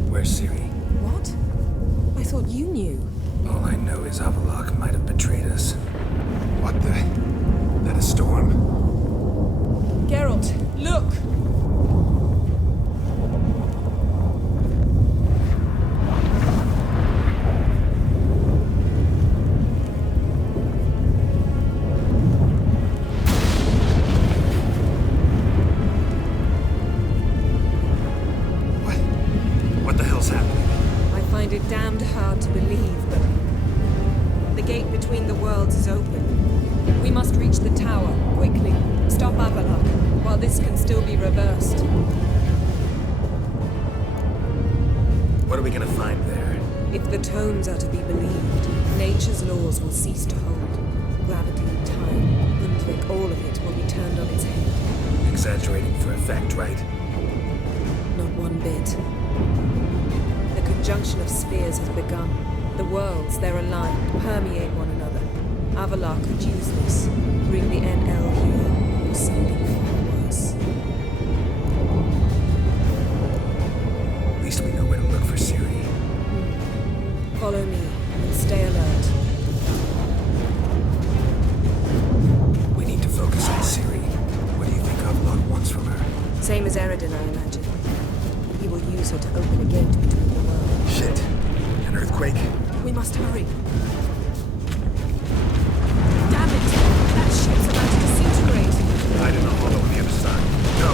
Where's Ciri? What? I thought you knew. All I know is Avalok might have betrayed us. What the? That a storm? Geralt, look! What the hell's happening? I find it damned hard to believe, but the gate between the worlds is open. We must reach the tower, quickly. Stop Avalok, while this can still be reversed. What are we gonna find there? If the tomes are to be believed, nature's laws will cease to hold. Gravity, time, Undvik, all of it will be turned on its head. Exaggerating for effect, right? Not one bit. The conjunction of spheres has begun. The worlds, they're aligned, permeate one another. Avalok could use this, bring the NL here, or something far worse. At least we know where to look for Ciri. Follow me, and stay alert. We need to focus on Ciri. What do you think Avalok wants from her? Same as Eredin, I imagine. He will use her to open a gate between the worlds. Shit. An earthquake? We must hurry. Damn it! That ship's about to disintegrate. Hide in the hollow on the other side. Go!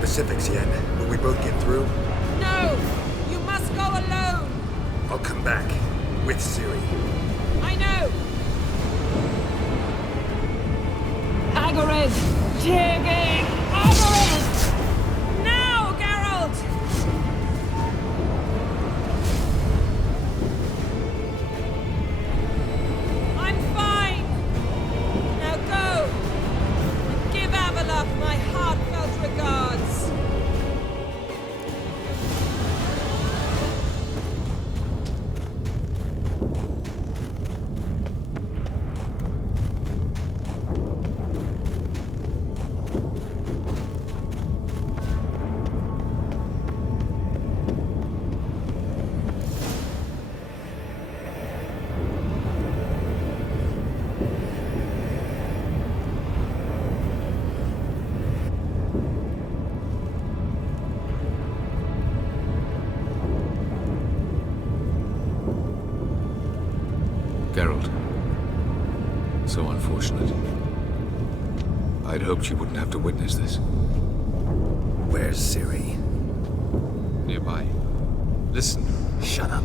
specifics, Yen. Will we both get through? No! You must go alone! I'll come back. With Ciri. I know! Hagrid! Tiggy! Hagrid! Now, Geralt! I'm fine! Now go! Give Avalok my heartfelt regards! Geralt. So unfortunate. I'd hoped you wouldn't have to witness this. Where's Ciri? Nearby. Listen. Shut up.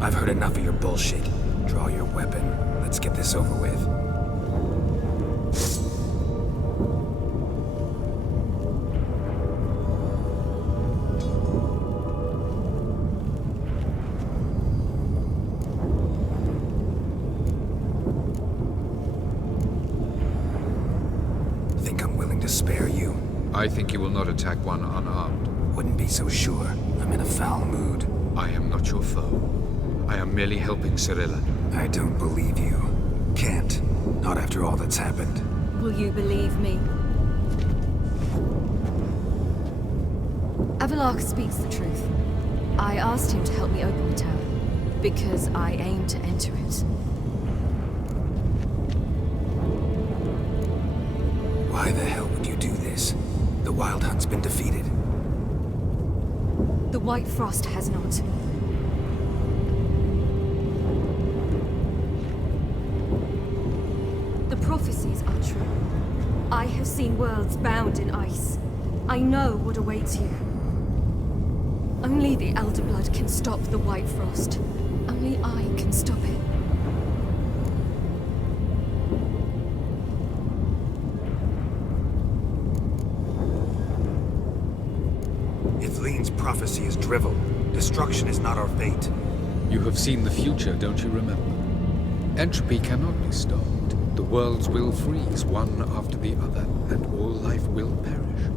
I've heard enough of your bullshit. Draw your weapon. Let's get this over with. Think I'm willing to spare you? I think you will not attack one unarmed. Wouldn't be so sure. I'm in a foul mood. I am not your foe. I am merely helping Cirilla. I don't believe you. Can't. Not after all that's happened. Will you believe me? Avalok speaks the truth. I asked him to help me open the tower, because I aim to enter it. Why the hell would you do this? The Wild Hunt's been defeated. The White Frost has not. The prophecies are true. I have seen worlds bound in ice. I know what awaits you. Only the Elder Blood can stop the White Frost. Only I can stop it. If Lean's prophecy is drivel, destruction is not our fate. You have seen the future, don't you remember? Entropy cannot be stopped. The worlds will freeze, one after the other, and all life will perish.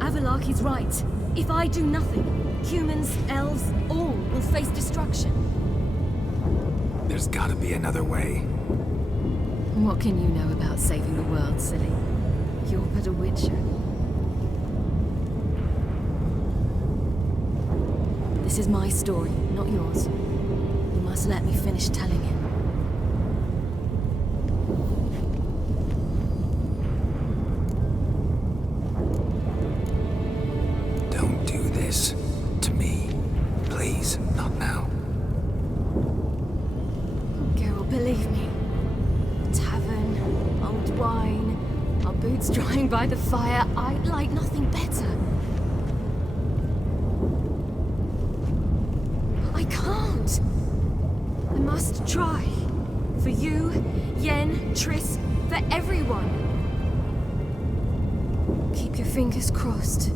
Avalok is right. If I do nothing, humans, elves, all will face destruction. There's gotta be another way. What can you know about saving the world, silly? You're but a witcher. This is my story, not yours. You must let me finish telling it. Don't do this. To me. Please, not now. Geralt, believe me. A tavern, old wine, our boots drying by the fire. I'd like nothing better. I can't. I must try. For you, Yen, Triss, for everyone. Keep your fingers crossed.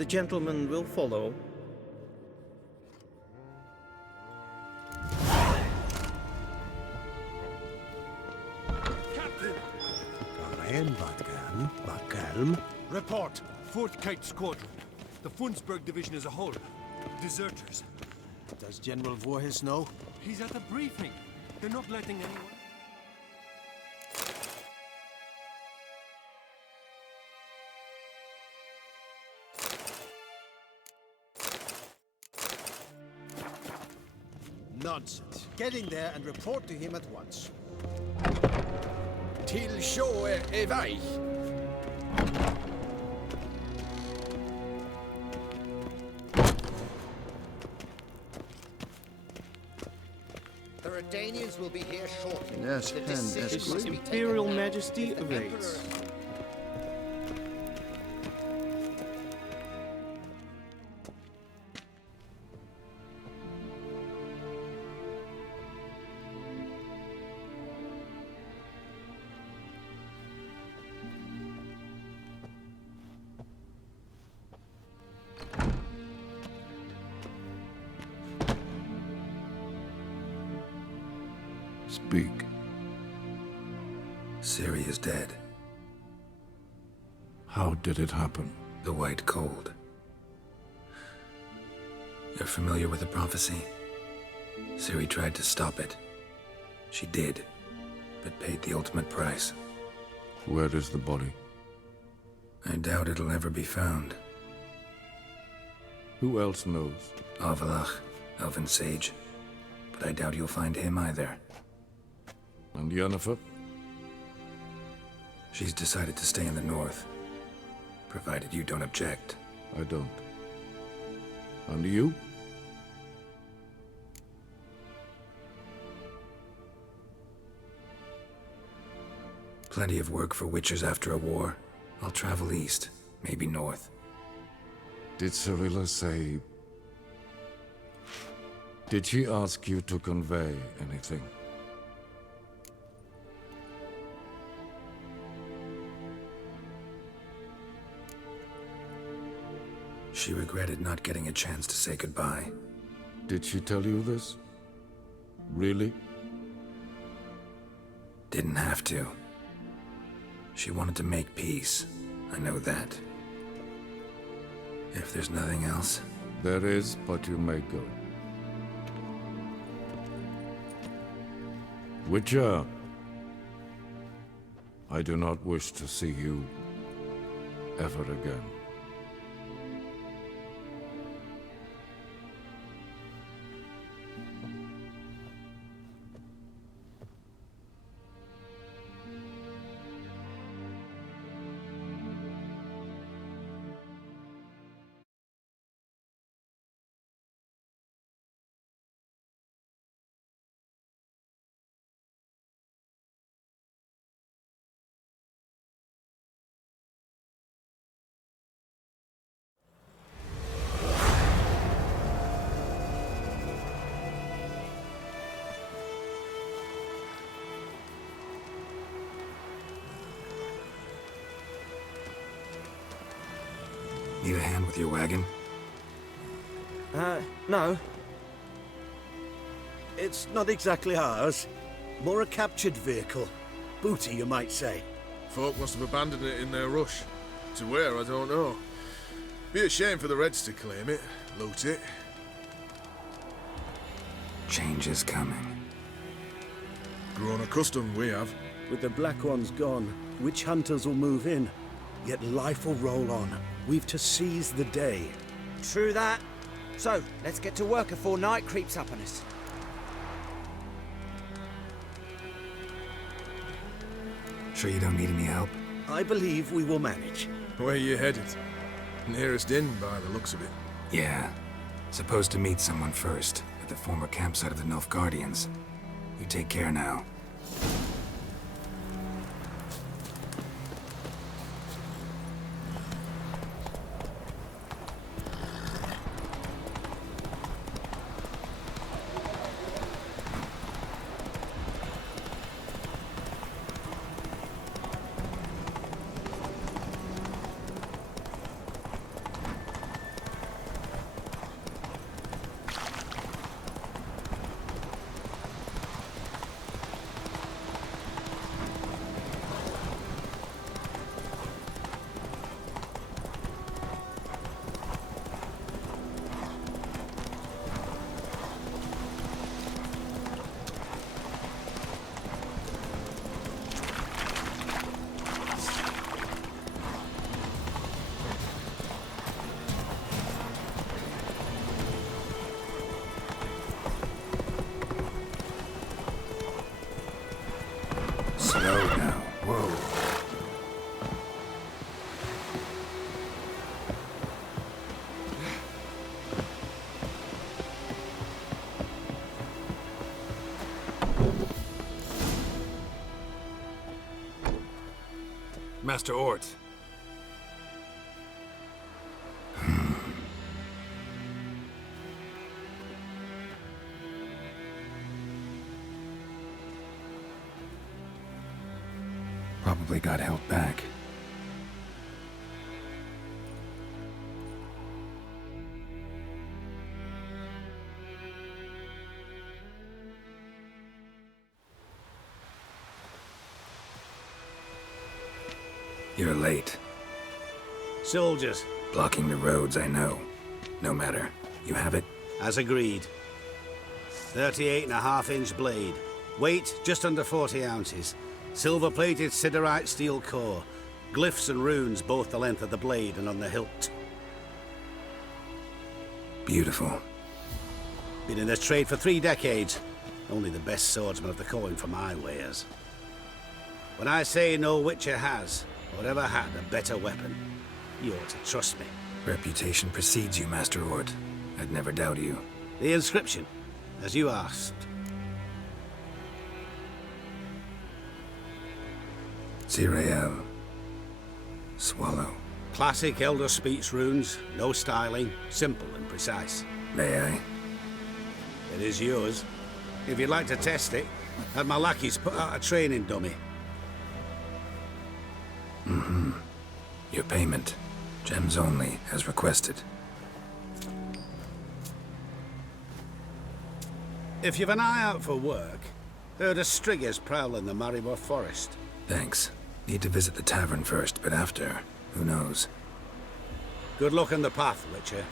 The gentleman will follow. Report. 4th Kite Squadron. The Funsberg Division as a whole. Deserters. Does General Voorhis know? He's at the briefing. They're not letting anyone... Nonsense. Get in there and report to him at once. Till sjå är väg. The Redanians will be here shortly. Yes, The Hen, decision as must be taken Imperial now. Majesty If the awaits. Emperor- Speak. Ciri is dead. How did it happen? The White Cold. You're familiar with the prophecy? Ciri tried to stop it. She did, but paid the ultimate price. Where is the body? I doubt it'll ever be found. Who else knows? Avalach, Elven Sage. But I doubt you'll find him either. And Yennefer? She's decided to stay in the north. Provided you don't object. I don't. And you? Plenty of work for Witchers after a war. I'll travel east, maybe north. Did Cyrilla say... Did she ask you to convey anything? She regretted not getting a chance to say goodbye. Did she tell you this? Really? Didn't have to. She wanted to make peace. I know that. If there's nothing else... There is, but you may go. Witcher, I do not wish to see you ever again. Need a hand with your wagon? No. It's not exactly ours. More a captured vehicle. Booty, you might say. Folk must have abandoned it in their rush. To where, I don't know. Be a shame for the Reds to claim it, loot it. Change is coming. Grown accustomed, we have. With the Black Ones gone, witch hunters will move in. Yet life will roll on. We've to seize the day. True that. So, let's get to work before night creeps up on us. Sure you don't need any help? I believe we will manage. Where you headed? Nearest inn, by the looks of it. Yeah. Supposed to meet someone first, at the former campsite of the Nilfgaardians. You take care now. Master Ort. Probably got held back. You're late. Soldiers. Blocking the roads, I know. No matter. You have it? As agreed. 38.5-inch blade. Weight just under 40 ounces. Silver-plated siderite steel core. Glyphs and runes both the length of the blade and on the hilt. Beautiful. Been in this trade for 3 decades. Only the best swordsman of the coin for my wares. When I say no Witcher has, or ever had, a better weapon, you ought to trust me. Reputation precedes you, Master Ort. I'd never doubt you. The inscription, as you asked. Zirael. Swallow. Classic Elder Speech runes, no styling, simple and precise. May I? It is yours. If you'd like to test it, had my lackeys put out a training dummy. Mm-hmm. Your payment. Gems only, as requested. If you've an eye out for work, heard of striggers prowling the Maribor forest. Thanks. Need to visit the tavern first, but after, who knows? Good luck on the path, Witcher.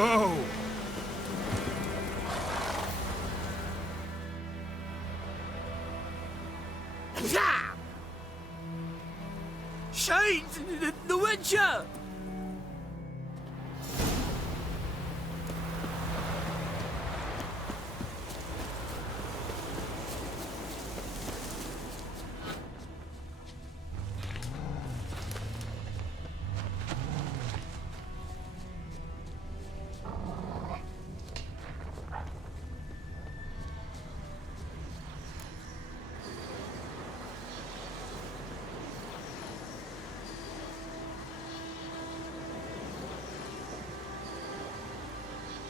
Whoa! Shite! The Witcher!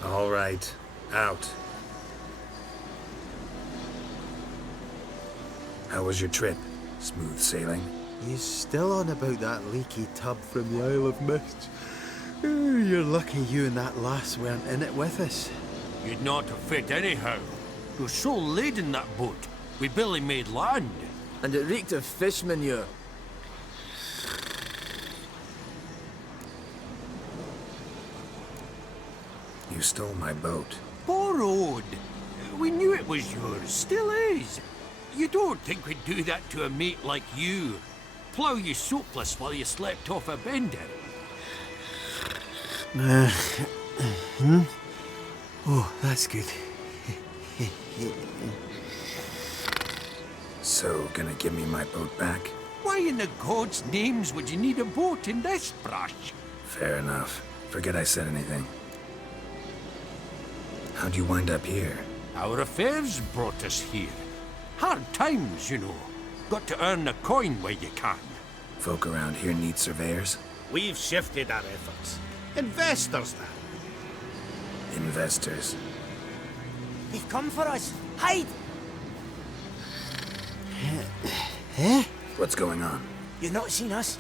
All right, out. How was your trip? Smooth sailing? You still on about that leaky tub from the Isle of Mist? You're lucky you and that lass weren't in it with us. You'd not have fit anyhow. It was so laden, that boat. We barely made land. And it reeked of fish manure. You stole my boat. Borrowed. We knew it was yours. Still is. You don't think we'd do that to a mate like you? Plough you soapless while you slept off a bender? Oh, that's good. So, gonna give me my boat back? Why in the gods' names would you need a boat in this brush? Fair enough. Forget I said anything. How'd you wind up here? Our affairs brought us here. Hard times, you know. Got to earn a coin where you can. Folk around here need surveyors? We've shifted our efforts. Investors now. Investors. They've come for us. Hide! Eh? What's going on? You've not seen us?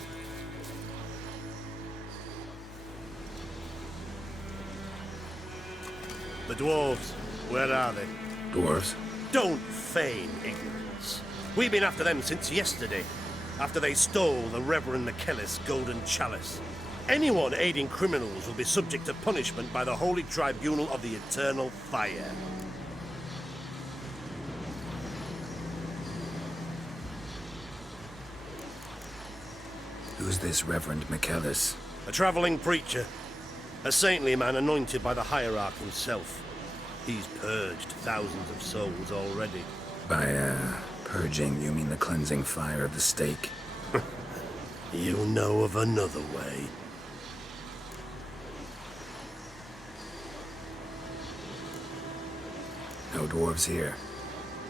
The dwarves, where are they? Dwarves? Don't feign ignorance. We've been after them since yesterday, after they stole the Reverend McKellis' golden chalice. Anyone aiding criminals will be subject to punishment by the Holy Tribunal of the Eternal Fire. Who's this Reverend McKellis? A traveling preacher. A saintly man anointed by the hierarch himself. He's purged thousands of souls already. By, purging, you mean the cleansing fire of the stake? You know of another way. No dwarves here.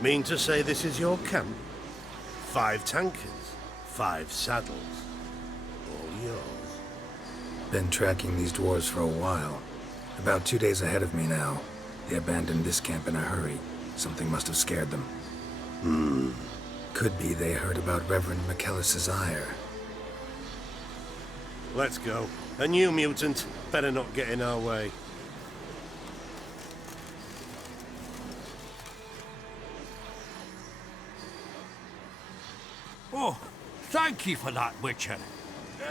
Mean to say this is your camp? 5 tankers, 5 saddles. All yours. Been tracking these dwarves for a while. About 2 days ahead of me now. They abandoned this camp in a hurry. Something must have scared them. Could be they heard about Reverend McKellis' ire. Let's go. A new mutant. Better not get in our way. Oh, thank you for that, Witcher.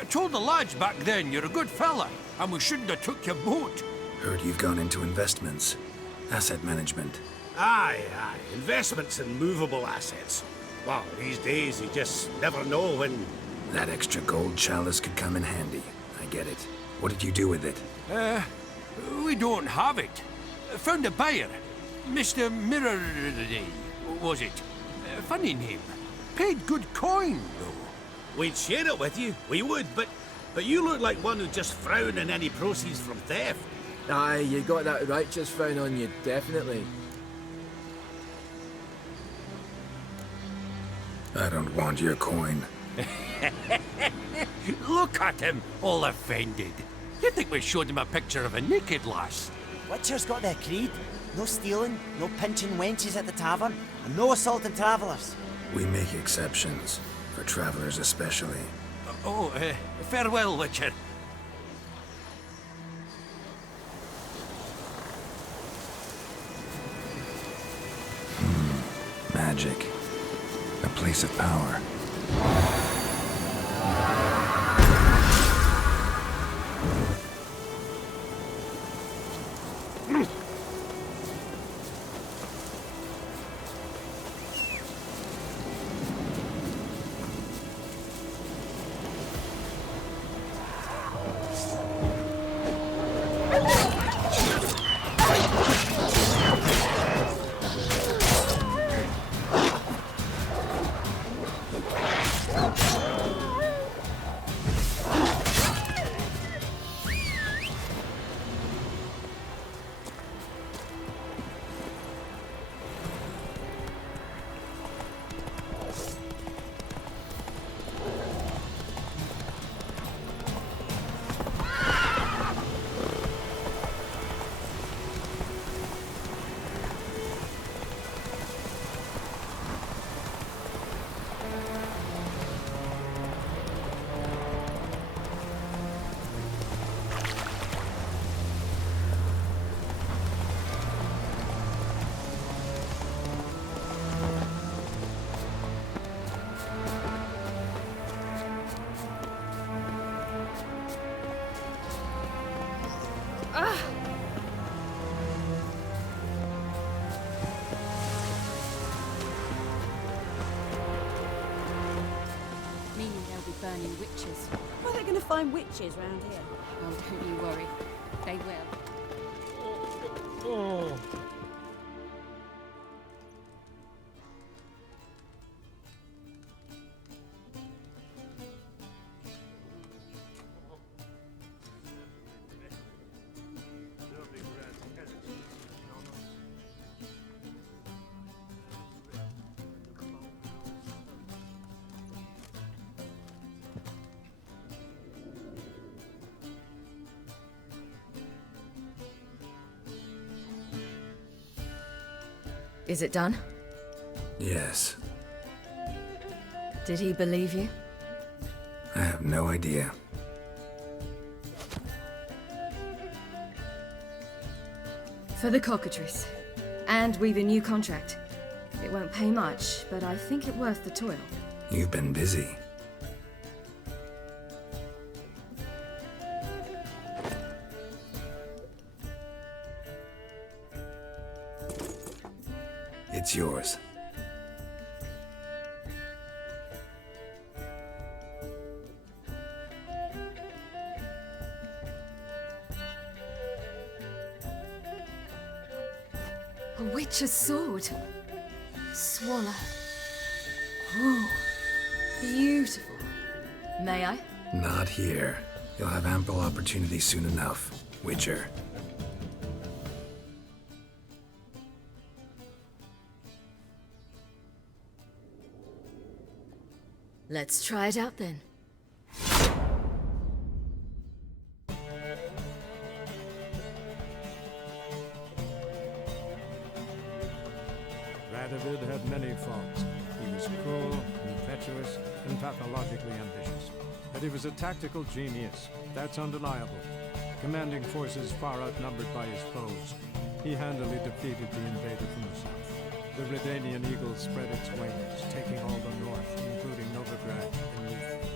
Told the lads back then you're a good fella, and we shouldn't have took your boat. Heard you've gone into investments. Asset management. Aye. Investments in movable assets. Well, these days you just never know when... That extra gold chalice could come in handy. I get it. What did you do with it? We don't have it. Found a buyer. Mr. Mirror... was it? Funny name. Paid good coin, though. We'd share it with you. We would, but you look like one who'd just frown on any proceeds from theft. Aye, you got that righteous frown on you, definitely. I don't want your coin. Look at him, all offended. You'd think we showed him a picture of a naked lass. Witcher's got their creed. No stealing, no pinching wenches at the tavern, and no assaulting travellers. We make exceptions. For travelers especially. Farewell, Witcher. Magic. A place of power. they'll be burning witches. Where are they going to find witches round here? Oh, don't you worry. They will. Oh. Is it done? Yes. Did he believe you? I have no idea. For the cockatrice. And we've a new contract. It won't pay much, but I think it worth the toil. You've been busy. It's yours. A witch's sword. Swallow. Ooh, beautiful. May I? Not here. You'll have ample opportunity soon enough, Witcher. Let's try it out then. Radovid had many faults. He was cruel, impetuous, and pathologically ambitious. But he was a tactical genius. That's undeniable. Commanding forces far outnumbered by his foes, he handily defeated the invader from the south. The Redanian eagle spread its wings, taking all the north, including Novigrad and Neath.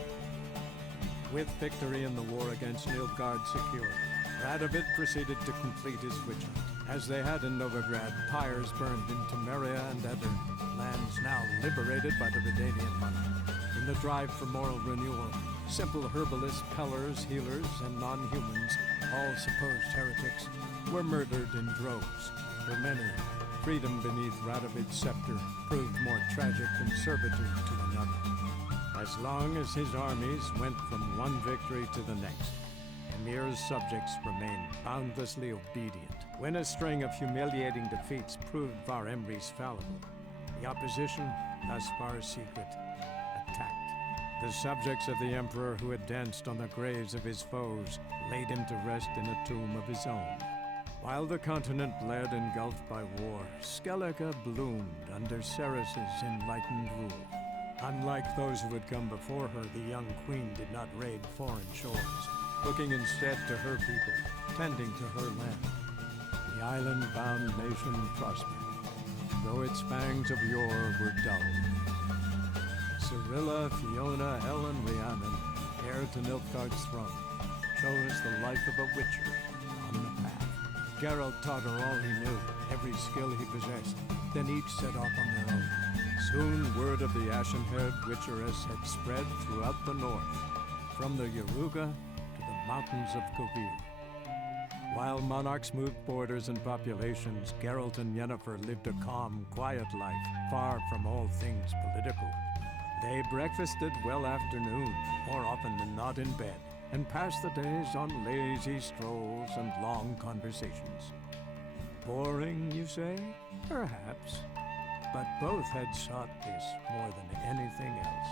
With victory in the war against Nilfgaard secured, Radovid proceeded to complete his witch hunt. As they had in Novigrad, pyres burned in Temeria and Edirn, lands now liberated by the Redanian monarch. In the drive for moral renewal, simple herbalists, pellers, healers, and non-humans, all supposed heretics, were murdered in droves. For many, freedom beneath Radovid's scepter proved more tragic than servitude to another. As long as his armies went from one victory to the next, Emir's subjects remained boundlessly obedient. When a string of humiliating defeats proved Var Emreis fallible, the opposition, thus far secret, attacked. The subjects of the Emperor who had danced on the graves of his foes laid him to rest in a tomb of his own. While the continent bled engulfed by war, Skellige bloomed under Ceres's enlightened rule. Unlike those who had come before her, the young queen did not raid foreign shores, looking instead to her people, tending to her land. The island-bound nation prospered, though its fangs of yore were dulled. Cyrilla, Fiona, Helen, Rhiannon, heir to Nilfgaard's throne, chose the life of a witcher on the path. Geralt taught her all he knew, every skill he possessed, then each set off on their own. Soon word of the ashen-haired witcheress had spread throughout the north, from the Yaruga to the mountains of Kovir. While monarchs moved borders and populations, Geralt and Yennefer lived a calm, quiet life, far from all things political. They breakfasted well after noon, more often than not in bed, and passed the days on lazy strolls and long conversations. Boring, you say? Perhaps. But both had sought this more than anything else.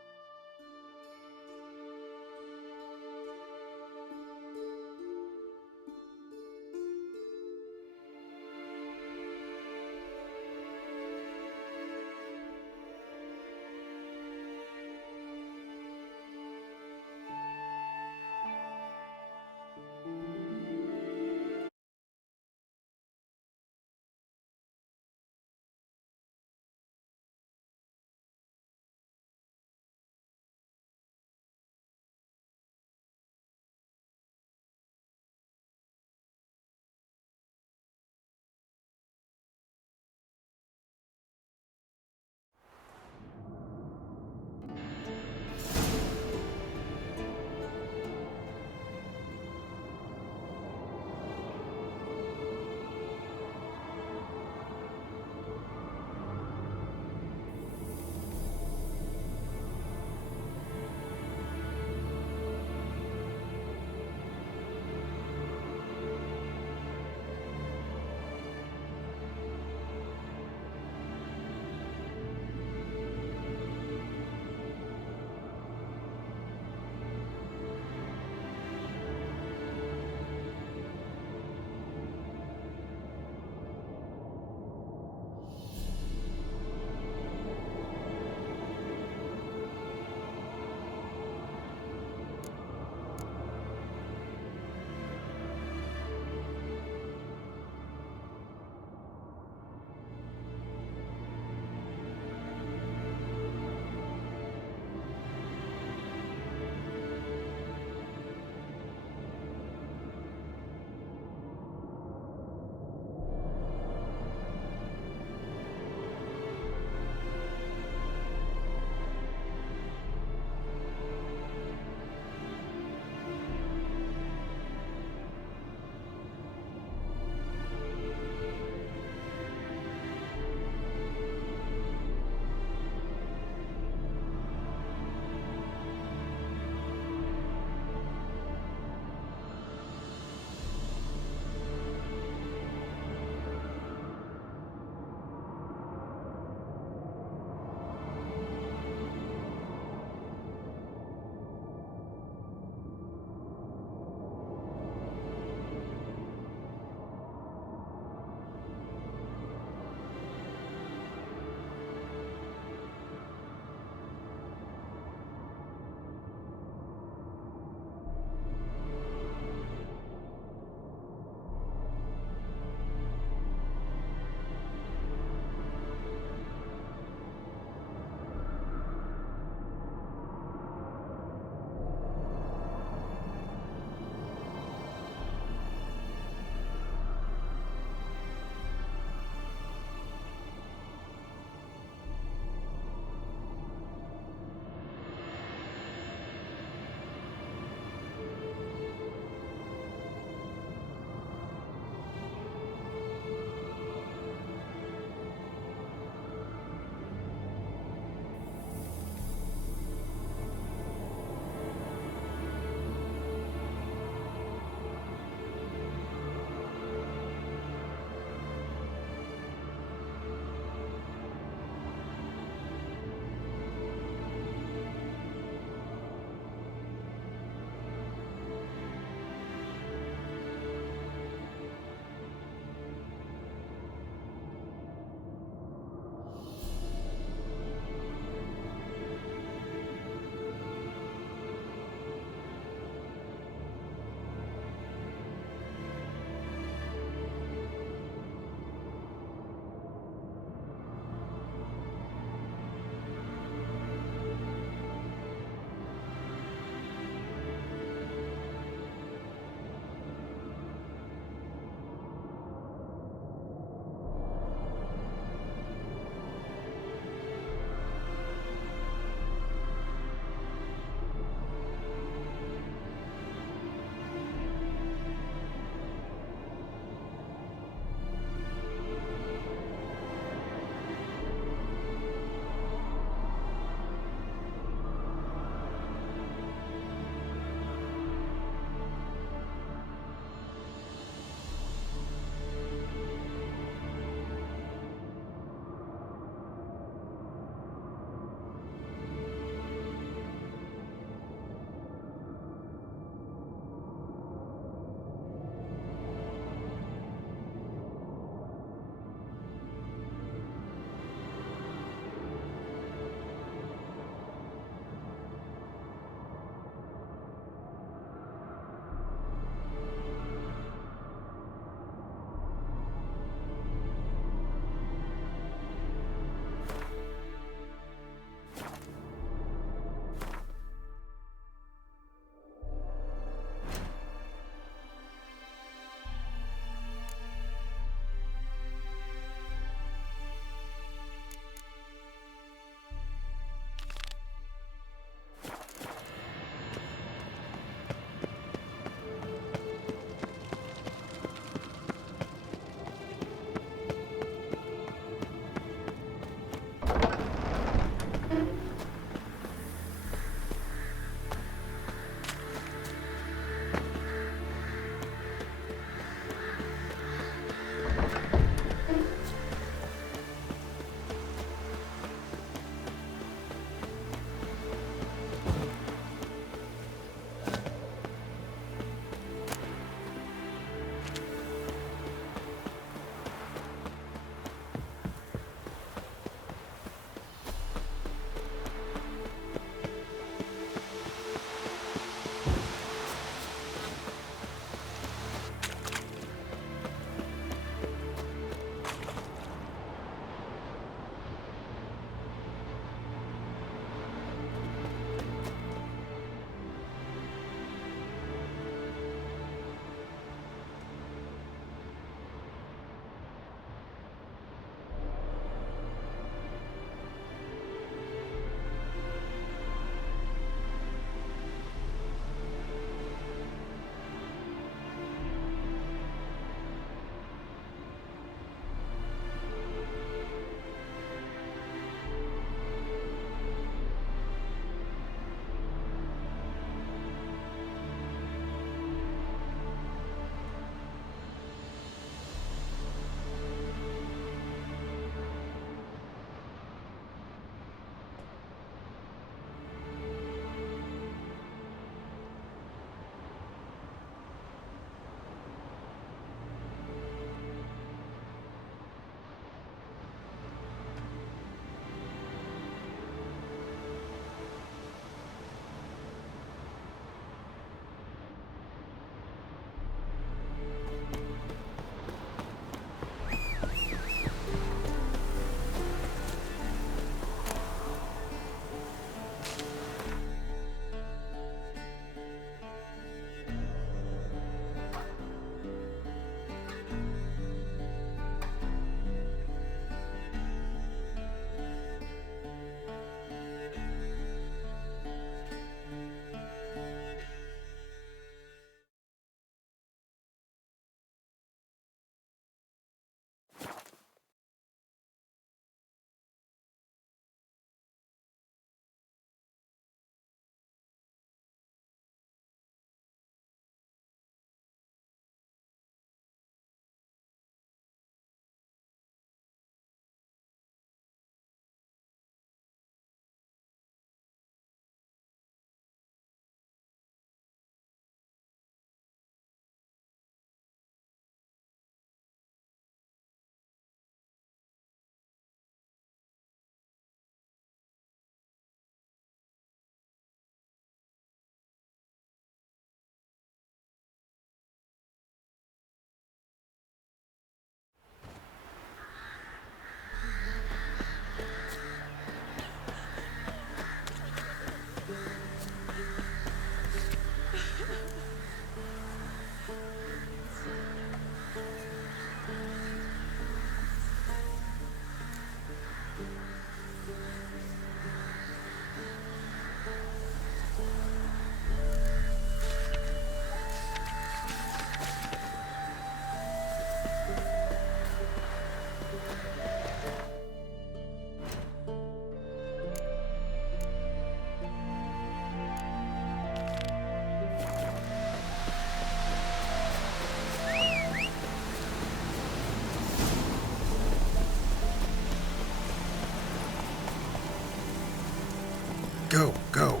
Go, go.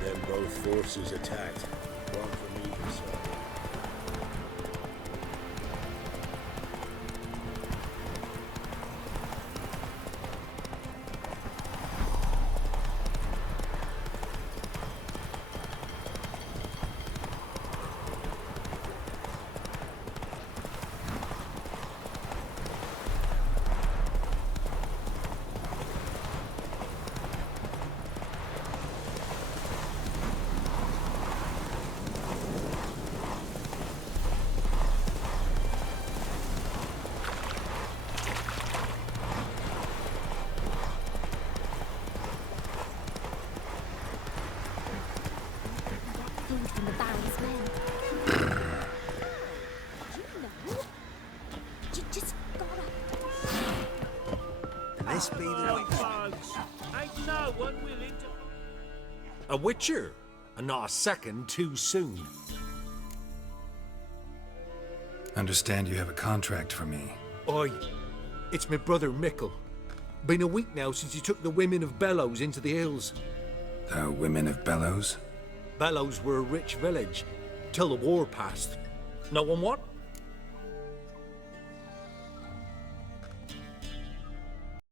Then both forces attacked. One from either side. From the Baron's men. You just gotta. This be the Ain't no one willing to... A witcher, and not a second too soon. Understand you have a contract for me. Oi, it's my brother Mickle. Been a week now since he took the women of Bellows into the hills. The women of Bellows? Bellows were a rich village, till the war passed. No one what?